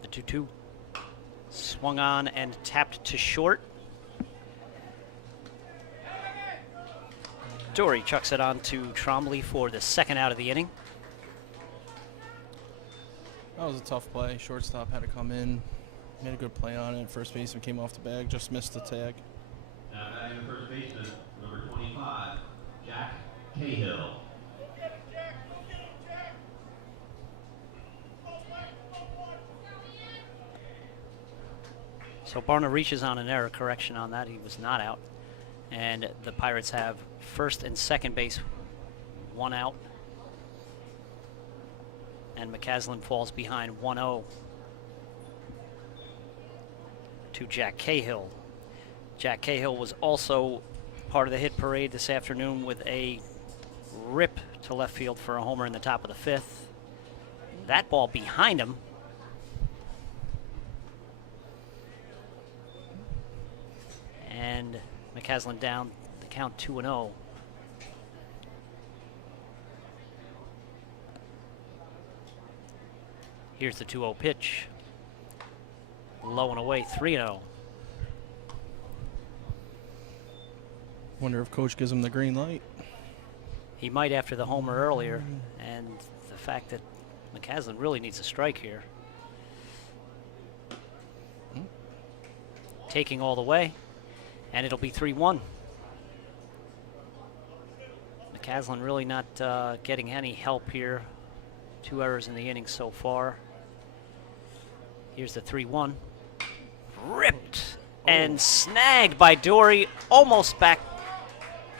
The 2-2 swung on and tapped to short. Dory chucks it on to Trombley for the second out of the inning. That was a tough play. Shortstop had to come in. Made a good play on it. First baseman came off the bag, just missed the tag. Now batting first baseman, number 25, Jack Cahill. So Barna reaches on an error correction on that. He was not out. And the Pirates have first and second base, one out. And McCaslin falls behind 1-0 to Jack Cahill. Jack Cahill was also part of the hit parade this afternoon with a rip to left field for a homer in the top of the 5th. That ball behind him. And McCaslin down the count 2-0. Here's the 2-0 pitch. Low and away, 3-0. Wonder if coach gives him the green light. He might after the homer earlier, and the fact that McCaslin really needs a strike here. Taking all the way, and it'll be 3-1. McCaslin really not getting any help here. 2 errors in the inning so far. Here's the 3-1. Ripped and snagged by Dory, almost back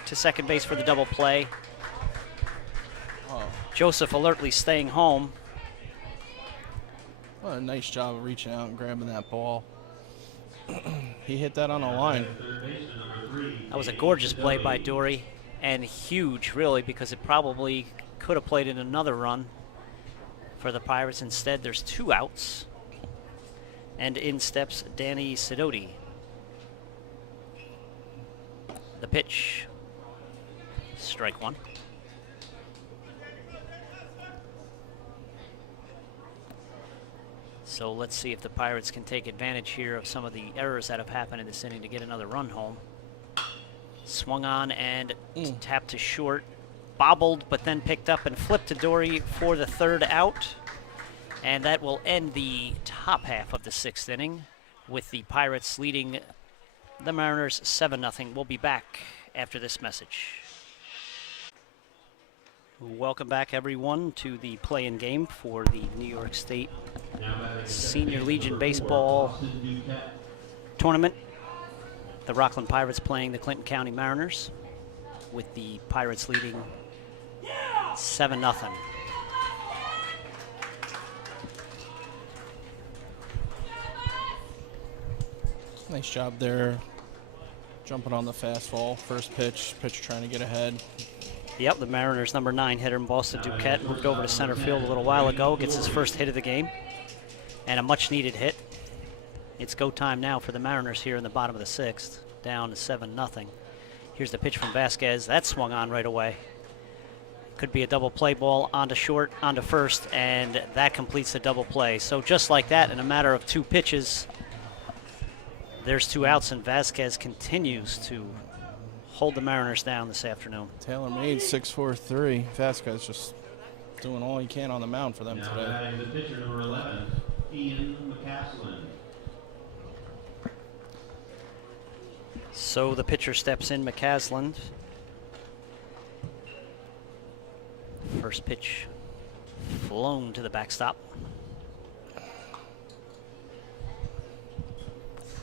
to second base for the double play. Joseph alertly staying home. What a nice job of reaching out and grabbing that ball. He hit that on a line. That was a gorgeous play by Dory, and huge, really, because it probably could have played in another run for the Pirates. Instead, there's 2 outs, and in steps Danny Sidoti. The pitch, strike 1. So let's see if the Pirates can take advantage here of some of the errors that have happened in this inning to get another run home. Swung on and tapped to short. Bobbled, but then picked up and flipped to Dory for the 3rd out. And that will end the top half of the 6th inning with the Pirates leading the Mariners 7-0. We'll be back after this message. Welcome back, everyone, to the play-in game for the New York State Senior Legion Baseball Tournament. The Rockland Pirates playing the Clinton County Mariners, with the Pirates leading 7-0. Nice job there. Jumping on the fastball. First pitch. Pitcher trying to get ahead. Yep, the Mariners' number 9 hitter, Boston Duquette, moved over to center field a little while ago. Gets his first hit of the game. And a much-needed hit. It's go time now for the Mariners here in the bottom of the 6th. Down to 7-0. Here's the pitch from Vasquez. That swung on right away. Could be a double play ball onto short, onto first, and that completes the double play. So just like that, in a matter of 2 pitches, there's 2 outs, and Vasquez continues to hold the Mariners down this afternoon. Taylor made 6-4-3. Vasquez just doing all he can on the mound for them Now today. batting the pitcher, number 11, Ian McCaslin. So the pitcher steps in, McCaslin. First pitch flown to the backstop.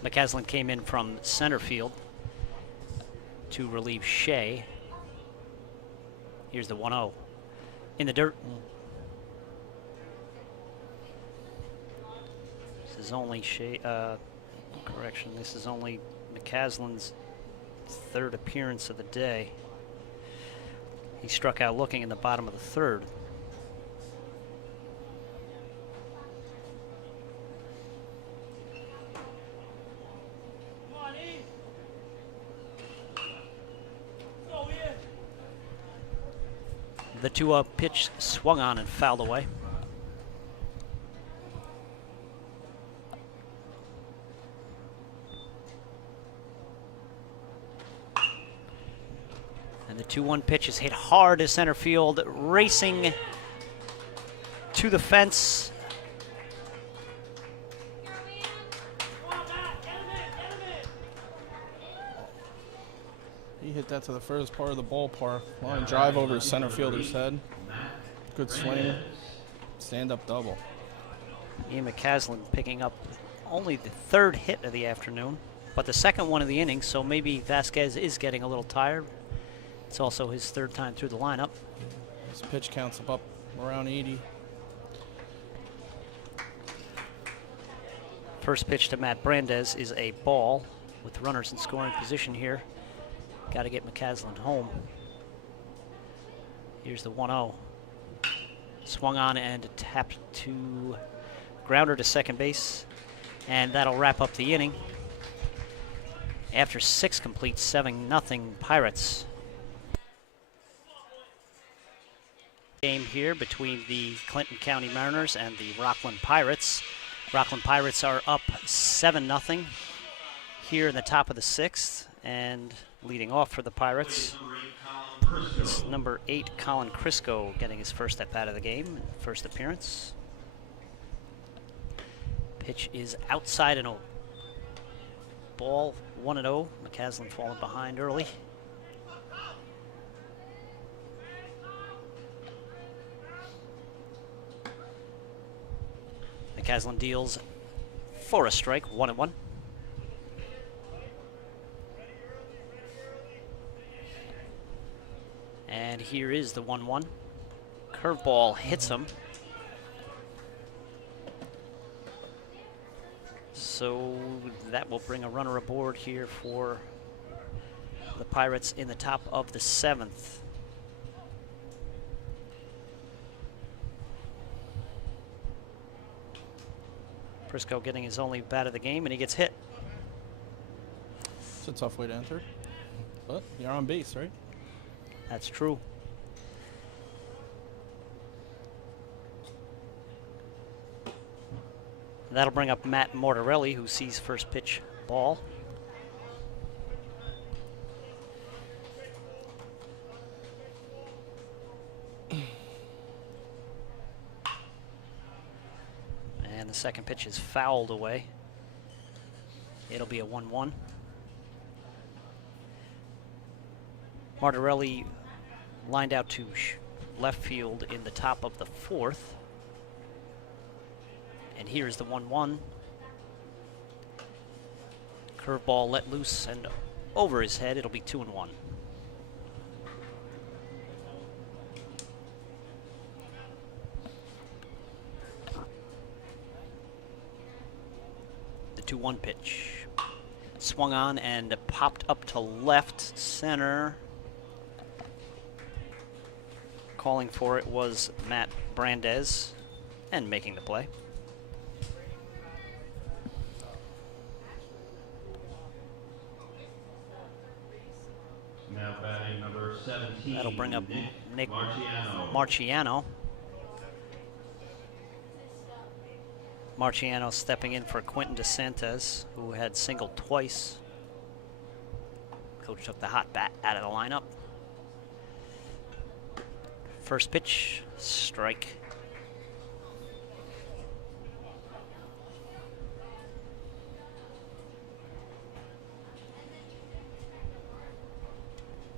McCaslin came in from center field to relieve Shea. Here's the 1-0. In the dirt. This is only Shea, correction, this is only McCaslin's 3rd appearance of the day. He struck out looking in the bottom of the 3rd. The 2-0 pitch swung on and fouled away. And the 2-1 pitch is hit hard to center field, racing to the fence. He hit that to the furthest part of the ballpark. Line drive over center fielder's head. Good swing. Stand-up double. Ian McCaslin picking up only the 3rd hit of the afternoon, but the 2nd one of the inning, so maybe Vasquez is getting a little tired. It's also his 3rd time through the lineup. His pitch counts up around 80. First pitch to Matt Brandes is a ball with runners in scoring position here. Got to get McCaslin home. Here's the 1-0. Swung on and tapped to grounder to second base. And that'll wrap up the inning. After 6 complete, 7-0 Pirates. Game here between the Clinton County Mariners and the Rockland Pirates. Rockland Pirates are up 7-0 here in the top of the 6th, and leading off for the Pirates is number 8 Colin Crisco, getting his first at-bat of the game, first appearance. Pitch is outside and 0. Ball 1-0. McCaslin falling behind early. McCaslin deals for a strike, 1-1. And here is the 1-1. Curveball hits him. So that will bring a runner aboard here for the Pirates in the top of the 7th. Crisco getting his only bat of the game, and he gets hit. It's a tough way to enter, but you're on base, right? That's true. That'll bring up Matt Mortarelli, who sees first pitch ball. And the second pitch is fouled away. It'll be a 1-1. Martorelli lined out to left field in the top of the 4th. And here's the 1-1. Curveball let loose and over his head. It'll be 2-1. The 2-1 pitch. swung on and popped up to left center. Calling for it was Matt Brandes, and making the play. Now batting number 17. That'll bring up Nick Marciano. Marciano stepping in for Quentin DeSantis, who had singled twice. Coach took the hot bat out of the lineup. First pitch, strike.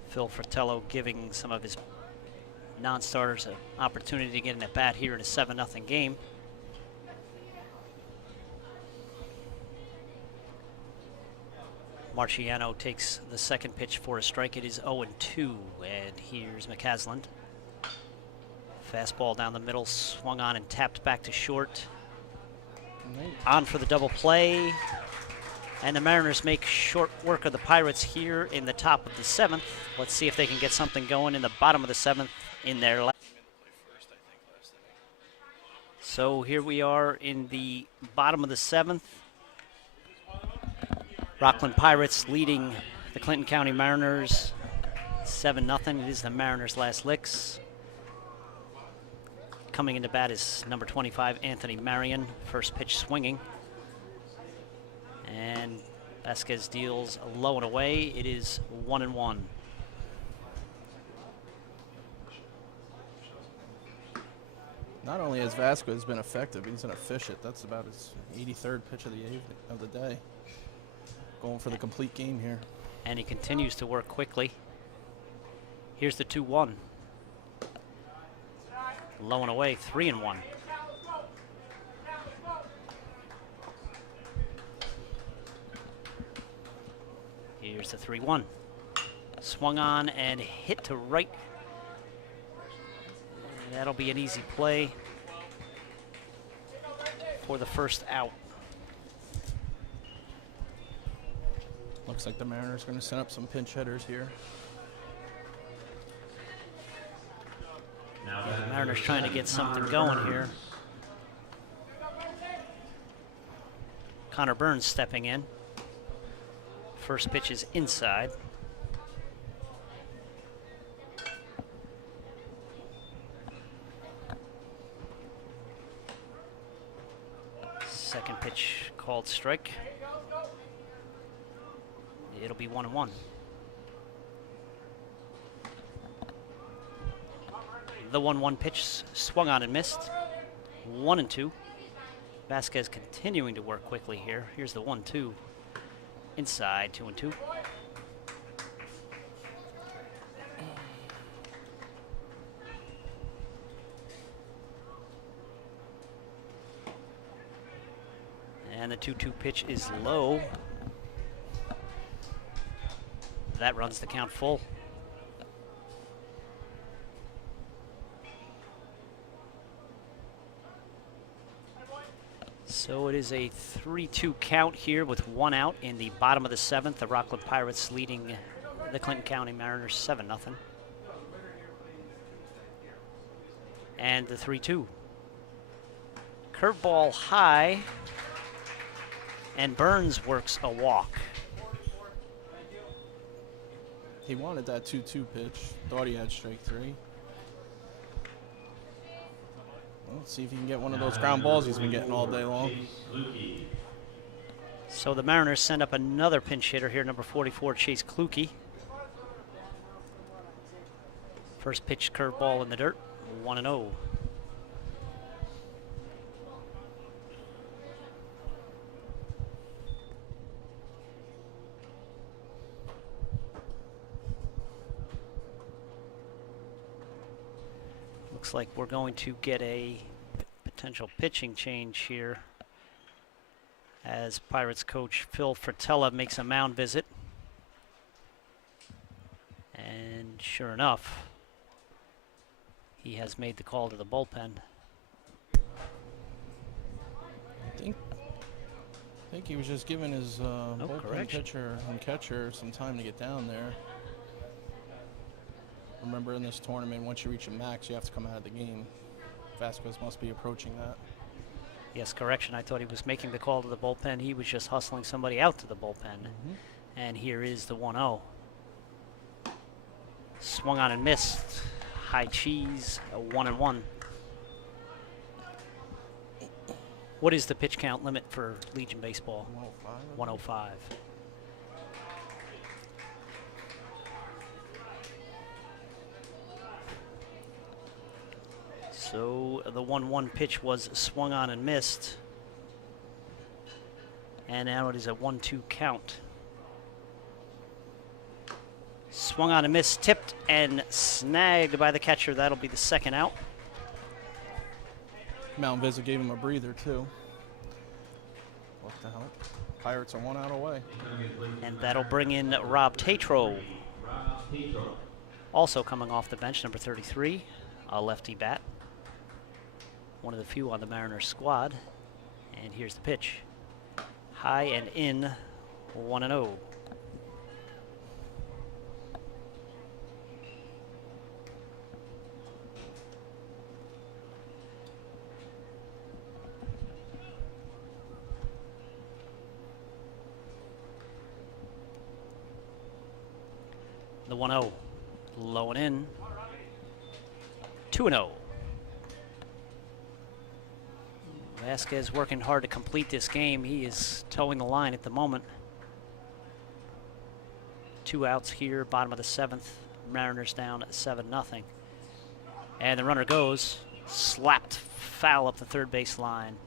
Phil Fratello giving some of his non-starters an opportunity to get an at-bat here in a 7-0 game. Marciano takes the second pitch for a strike. It is 0-2, and here's McCasland. Fastball down the middle, swung on and tapped back to short. On for the double play. And the Mariners make short work of the Pirates here in the top of the 7th. Let's see if they can get something going in the bottom of the 7th in their last. So here we are in the bottom of the 7th. Rockland Pirates leading the Clinton County Mariners 7-0. It is the Mariners' last licks. Coming into bat is number 25, Anthony Marion. First pitch swinging. And Vasquez deals low and away. It is 1-1. Not only has Vasquez been effective, he's an efficient. That's about his 83rd pitch of the evening, of the day. Going for the complete game here. And he continues to work quickly. Here's the 2-1. Low and away, 3-1. Here's the 3-1. Swung on and hit to right. And that'll be an easy play for the first out. Looks like the Mariners are going to send up some pinch hitters here. The Mariners trying to get something going here. Connor Burns stepping in. First pitch is inside. Second pitch called strike. It'll be 1-1. The 1-1 pitch swung on and missed. 1-2. Vasquez continuing to work quickly here. Here's the 1-2. Inside, 2-2. And the 2-2 pitch is low. That runs the count full. So it is a 3-2 count here with 1 out in the bottom of the 7th. The Rockland Pirates leading the Clinton County Mariners 7-0. And the 3-2. Curveball high. And Burns works a walk. He wanted that 2-2 pitch. Thought he had strike 3. Well, let's see if he can get one of those ground balls he's been getting all day long. So the Mariners send up another pinch hitter here, number 44, Chase Kluke. First pitch curveball in the dirt, 1-0. Looks like we're going to get a potential pitching change here as Pirates coach Phil Fratello makes a mound visit. And sure enough, he has made the call to the bullpen. I think think he was just giving his bullpen correction. pitcher and catcher some time to get down there. Remember, in this tournament, once you reach a max, you have to come out of the game. Vasquez must be approaching that. Yes, correction. I thought he was making the call to the bullpen. He was just hustling somebody out to the bullpen. And here is the 1-0. Swung on and missed. High cheese, a 1-1. What is the pitch count limit for Legion Baseball? 105. 105. So the 1-1 pitch was swung on and missed. And now it is a 1-2 count. Swung on and missed, tipped and snagged by the catcher. That'll be the second out. Mount Vista gave him a breather, too. What the hell? Pirates are 1 out away. And that'll bring in Rob Tatro. Rob Tatro. Also coming off the bench, number 33, a lefty bat. One of the few on the Mariners squad. And here's the pitch. High and in, 1-0. The 1-0, low and in, 2-0. Vasquez working hard to complete this game. He is towing the line at the moment. 2 outs here, bottom of the 7th. Mariners down 7-0. And the runner goes, slapped foul up the third base line.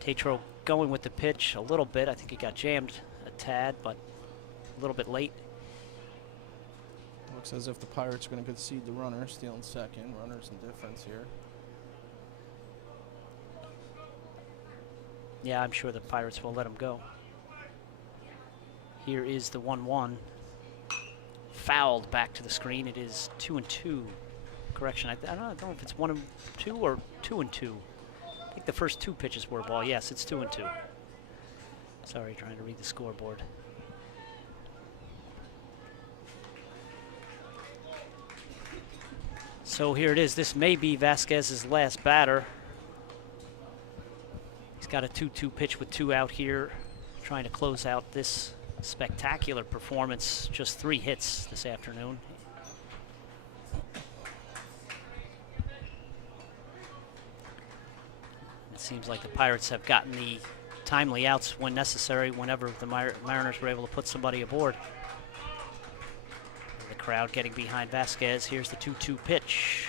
Tatro going with the pitch a little bit. I think he got jammed a tad, but a little bit late. Looks as if the Pirates are going to concede the runner, stealing second. Runner's indifference here. Yeah, I'm sure the Pirates will let him go. Here is the 1-1. Fouled back to the screen. It is 2-2. Correction, I don't know if it's 1-2 or 2-2. I think the first 2 pitches were a ball. Yes, it's 2-2. Sorry, trying to read the scoreboard. So here it is. This may be Vasquez's last batter. He's got a 2-2 pitch with 2 out here, trying to close out this spectacular performance. Just 3 hits this afternoon. It seems like the Pirates have gotten the timely outs when necessary, whenever the Mariners were able to put somebody aboard. The crowd getting behind Vasquez. Here's the 2-2 pitch.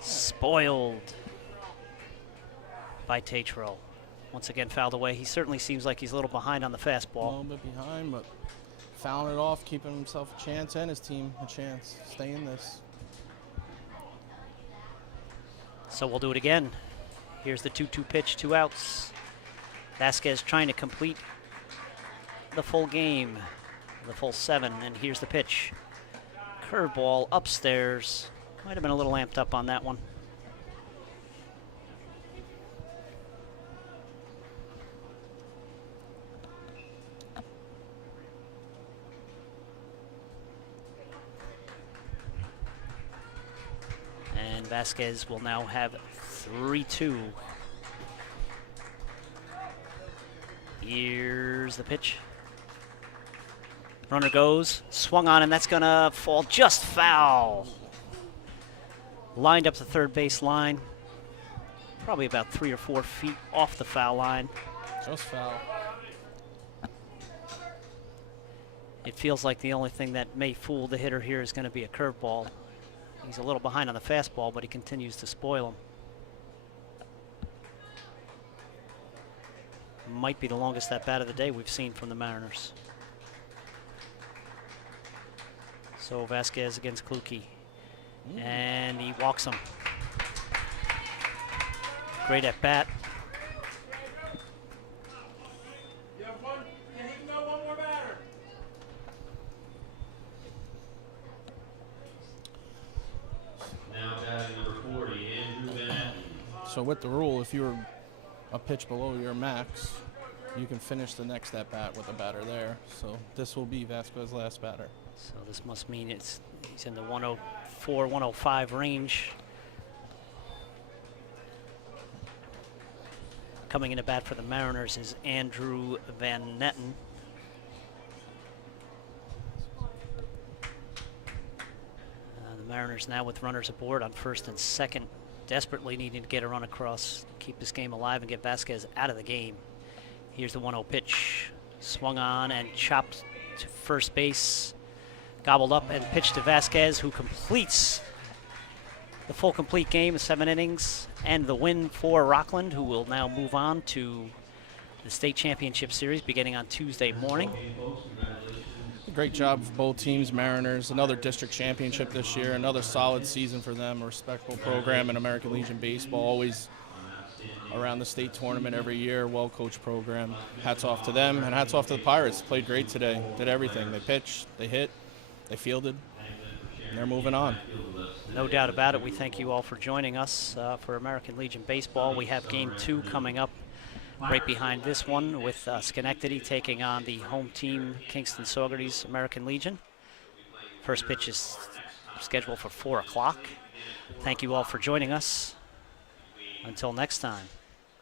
Spoiled by Tatro. Once again fouled away. He certainly seems like he's a little behind on the A fastball. little bit behind, but fouling it off, keeping himself a chance and his team a chance. Stay in this. So we'll do it again. Here's the 2-2 pitch, 2 outs. Vasquez trying to complete the full game, the full 7, and here's the pitch. Curveball upstairs. Might have been a little amped up on that one. And Vasquez will now have 3-2. Here's the pitch. Runner goes, swung on, and that's gonna fall just foul. Lined up the third base line, probably about 3 or 4 feet off the foul line. Just foul. It feels like the only thing that may fool the hitter here is going to be a curveball. He's a little behind on the fastball, but he continues to spoil him. Might be the longest at bat of the day we've seen from the Mariners. So Vasquez against Kluge. And he walks him. Great at bat. You have one, and he can go one more batter. So with the rule, if you're a pitch below your max, you can finish the next at bat with a batter there. So this will be Vasquez's last batter. So this must mean he's in the 104, 105 range. Coming in to bat for the Mariners is Andrew Van Netten. The Mariners now with runners aboard on first and second, desperately needing to get a run across, keep this game alive and get Vasquez out of the game. Here's the 1-0 pitch, swung on and chopped to first base, gobbled up and pitched to Vasquez, who completes the full complete game, 7 innings, and the win for Rockland, who will now move on to the state championship series beginning on Tuesday morning. Great job of both teams. Mariners, another district championship this year, another solid season for them, a respectable program in American Legion Baseball, always around the state tournament every year, well-coached program. Hats off to them, and hats off to the Pirates. Played great today, did everything. They pitched, they hit, they fielded, and they're moving on. No doubt about it. We thank you all for joining us for American Legion Baseball. We have Game 2 coming up right behind this one with Schenectady taking on the home team, Kingston Saugerties American Legion. First pitch is scheduled for 4 o'clock. Thank you all for joining us. Until next time.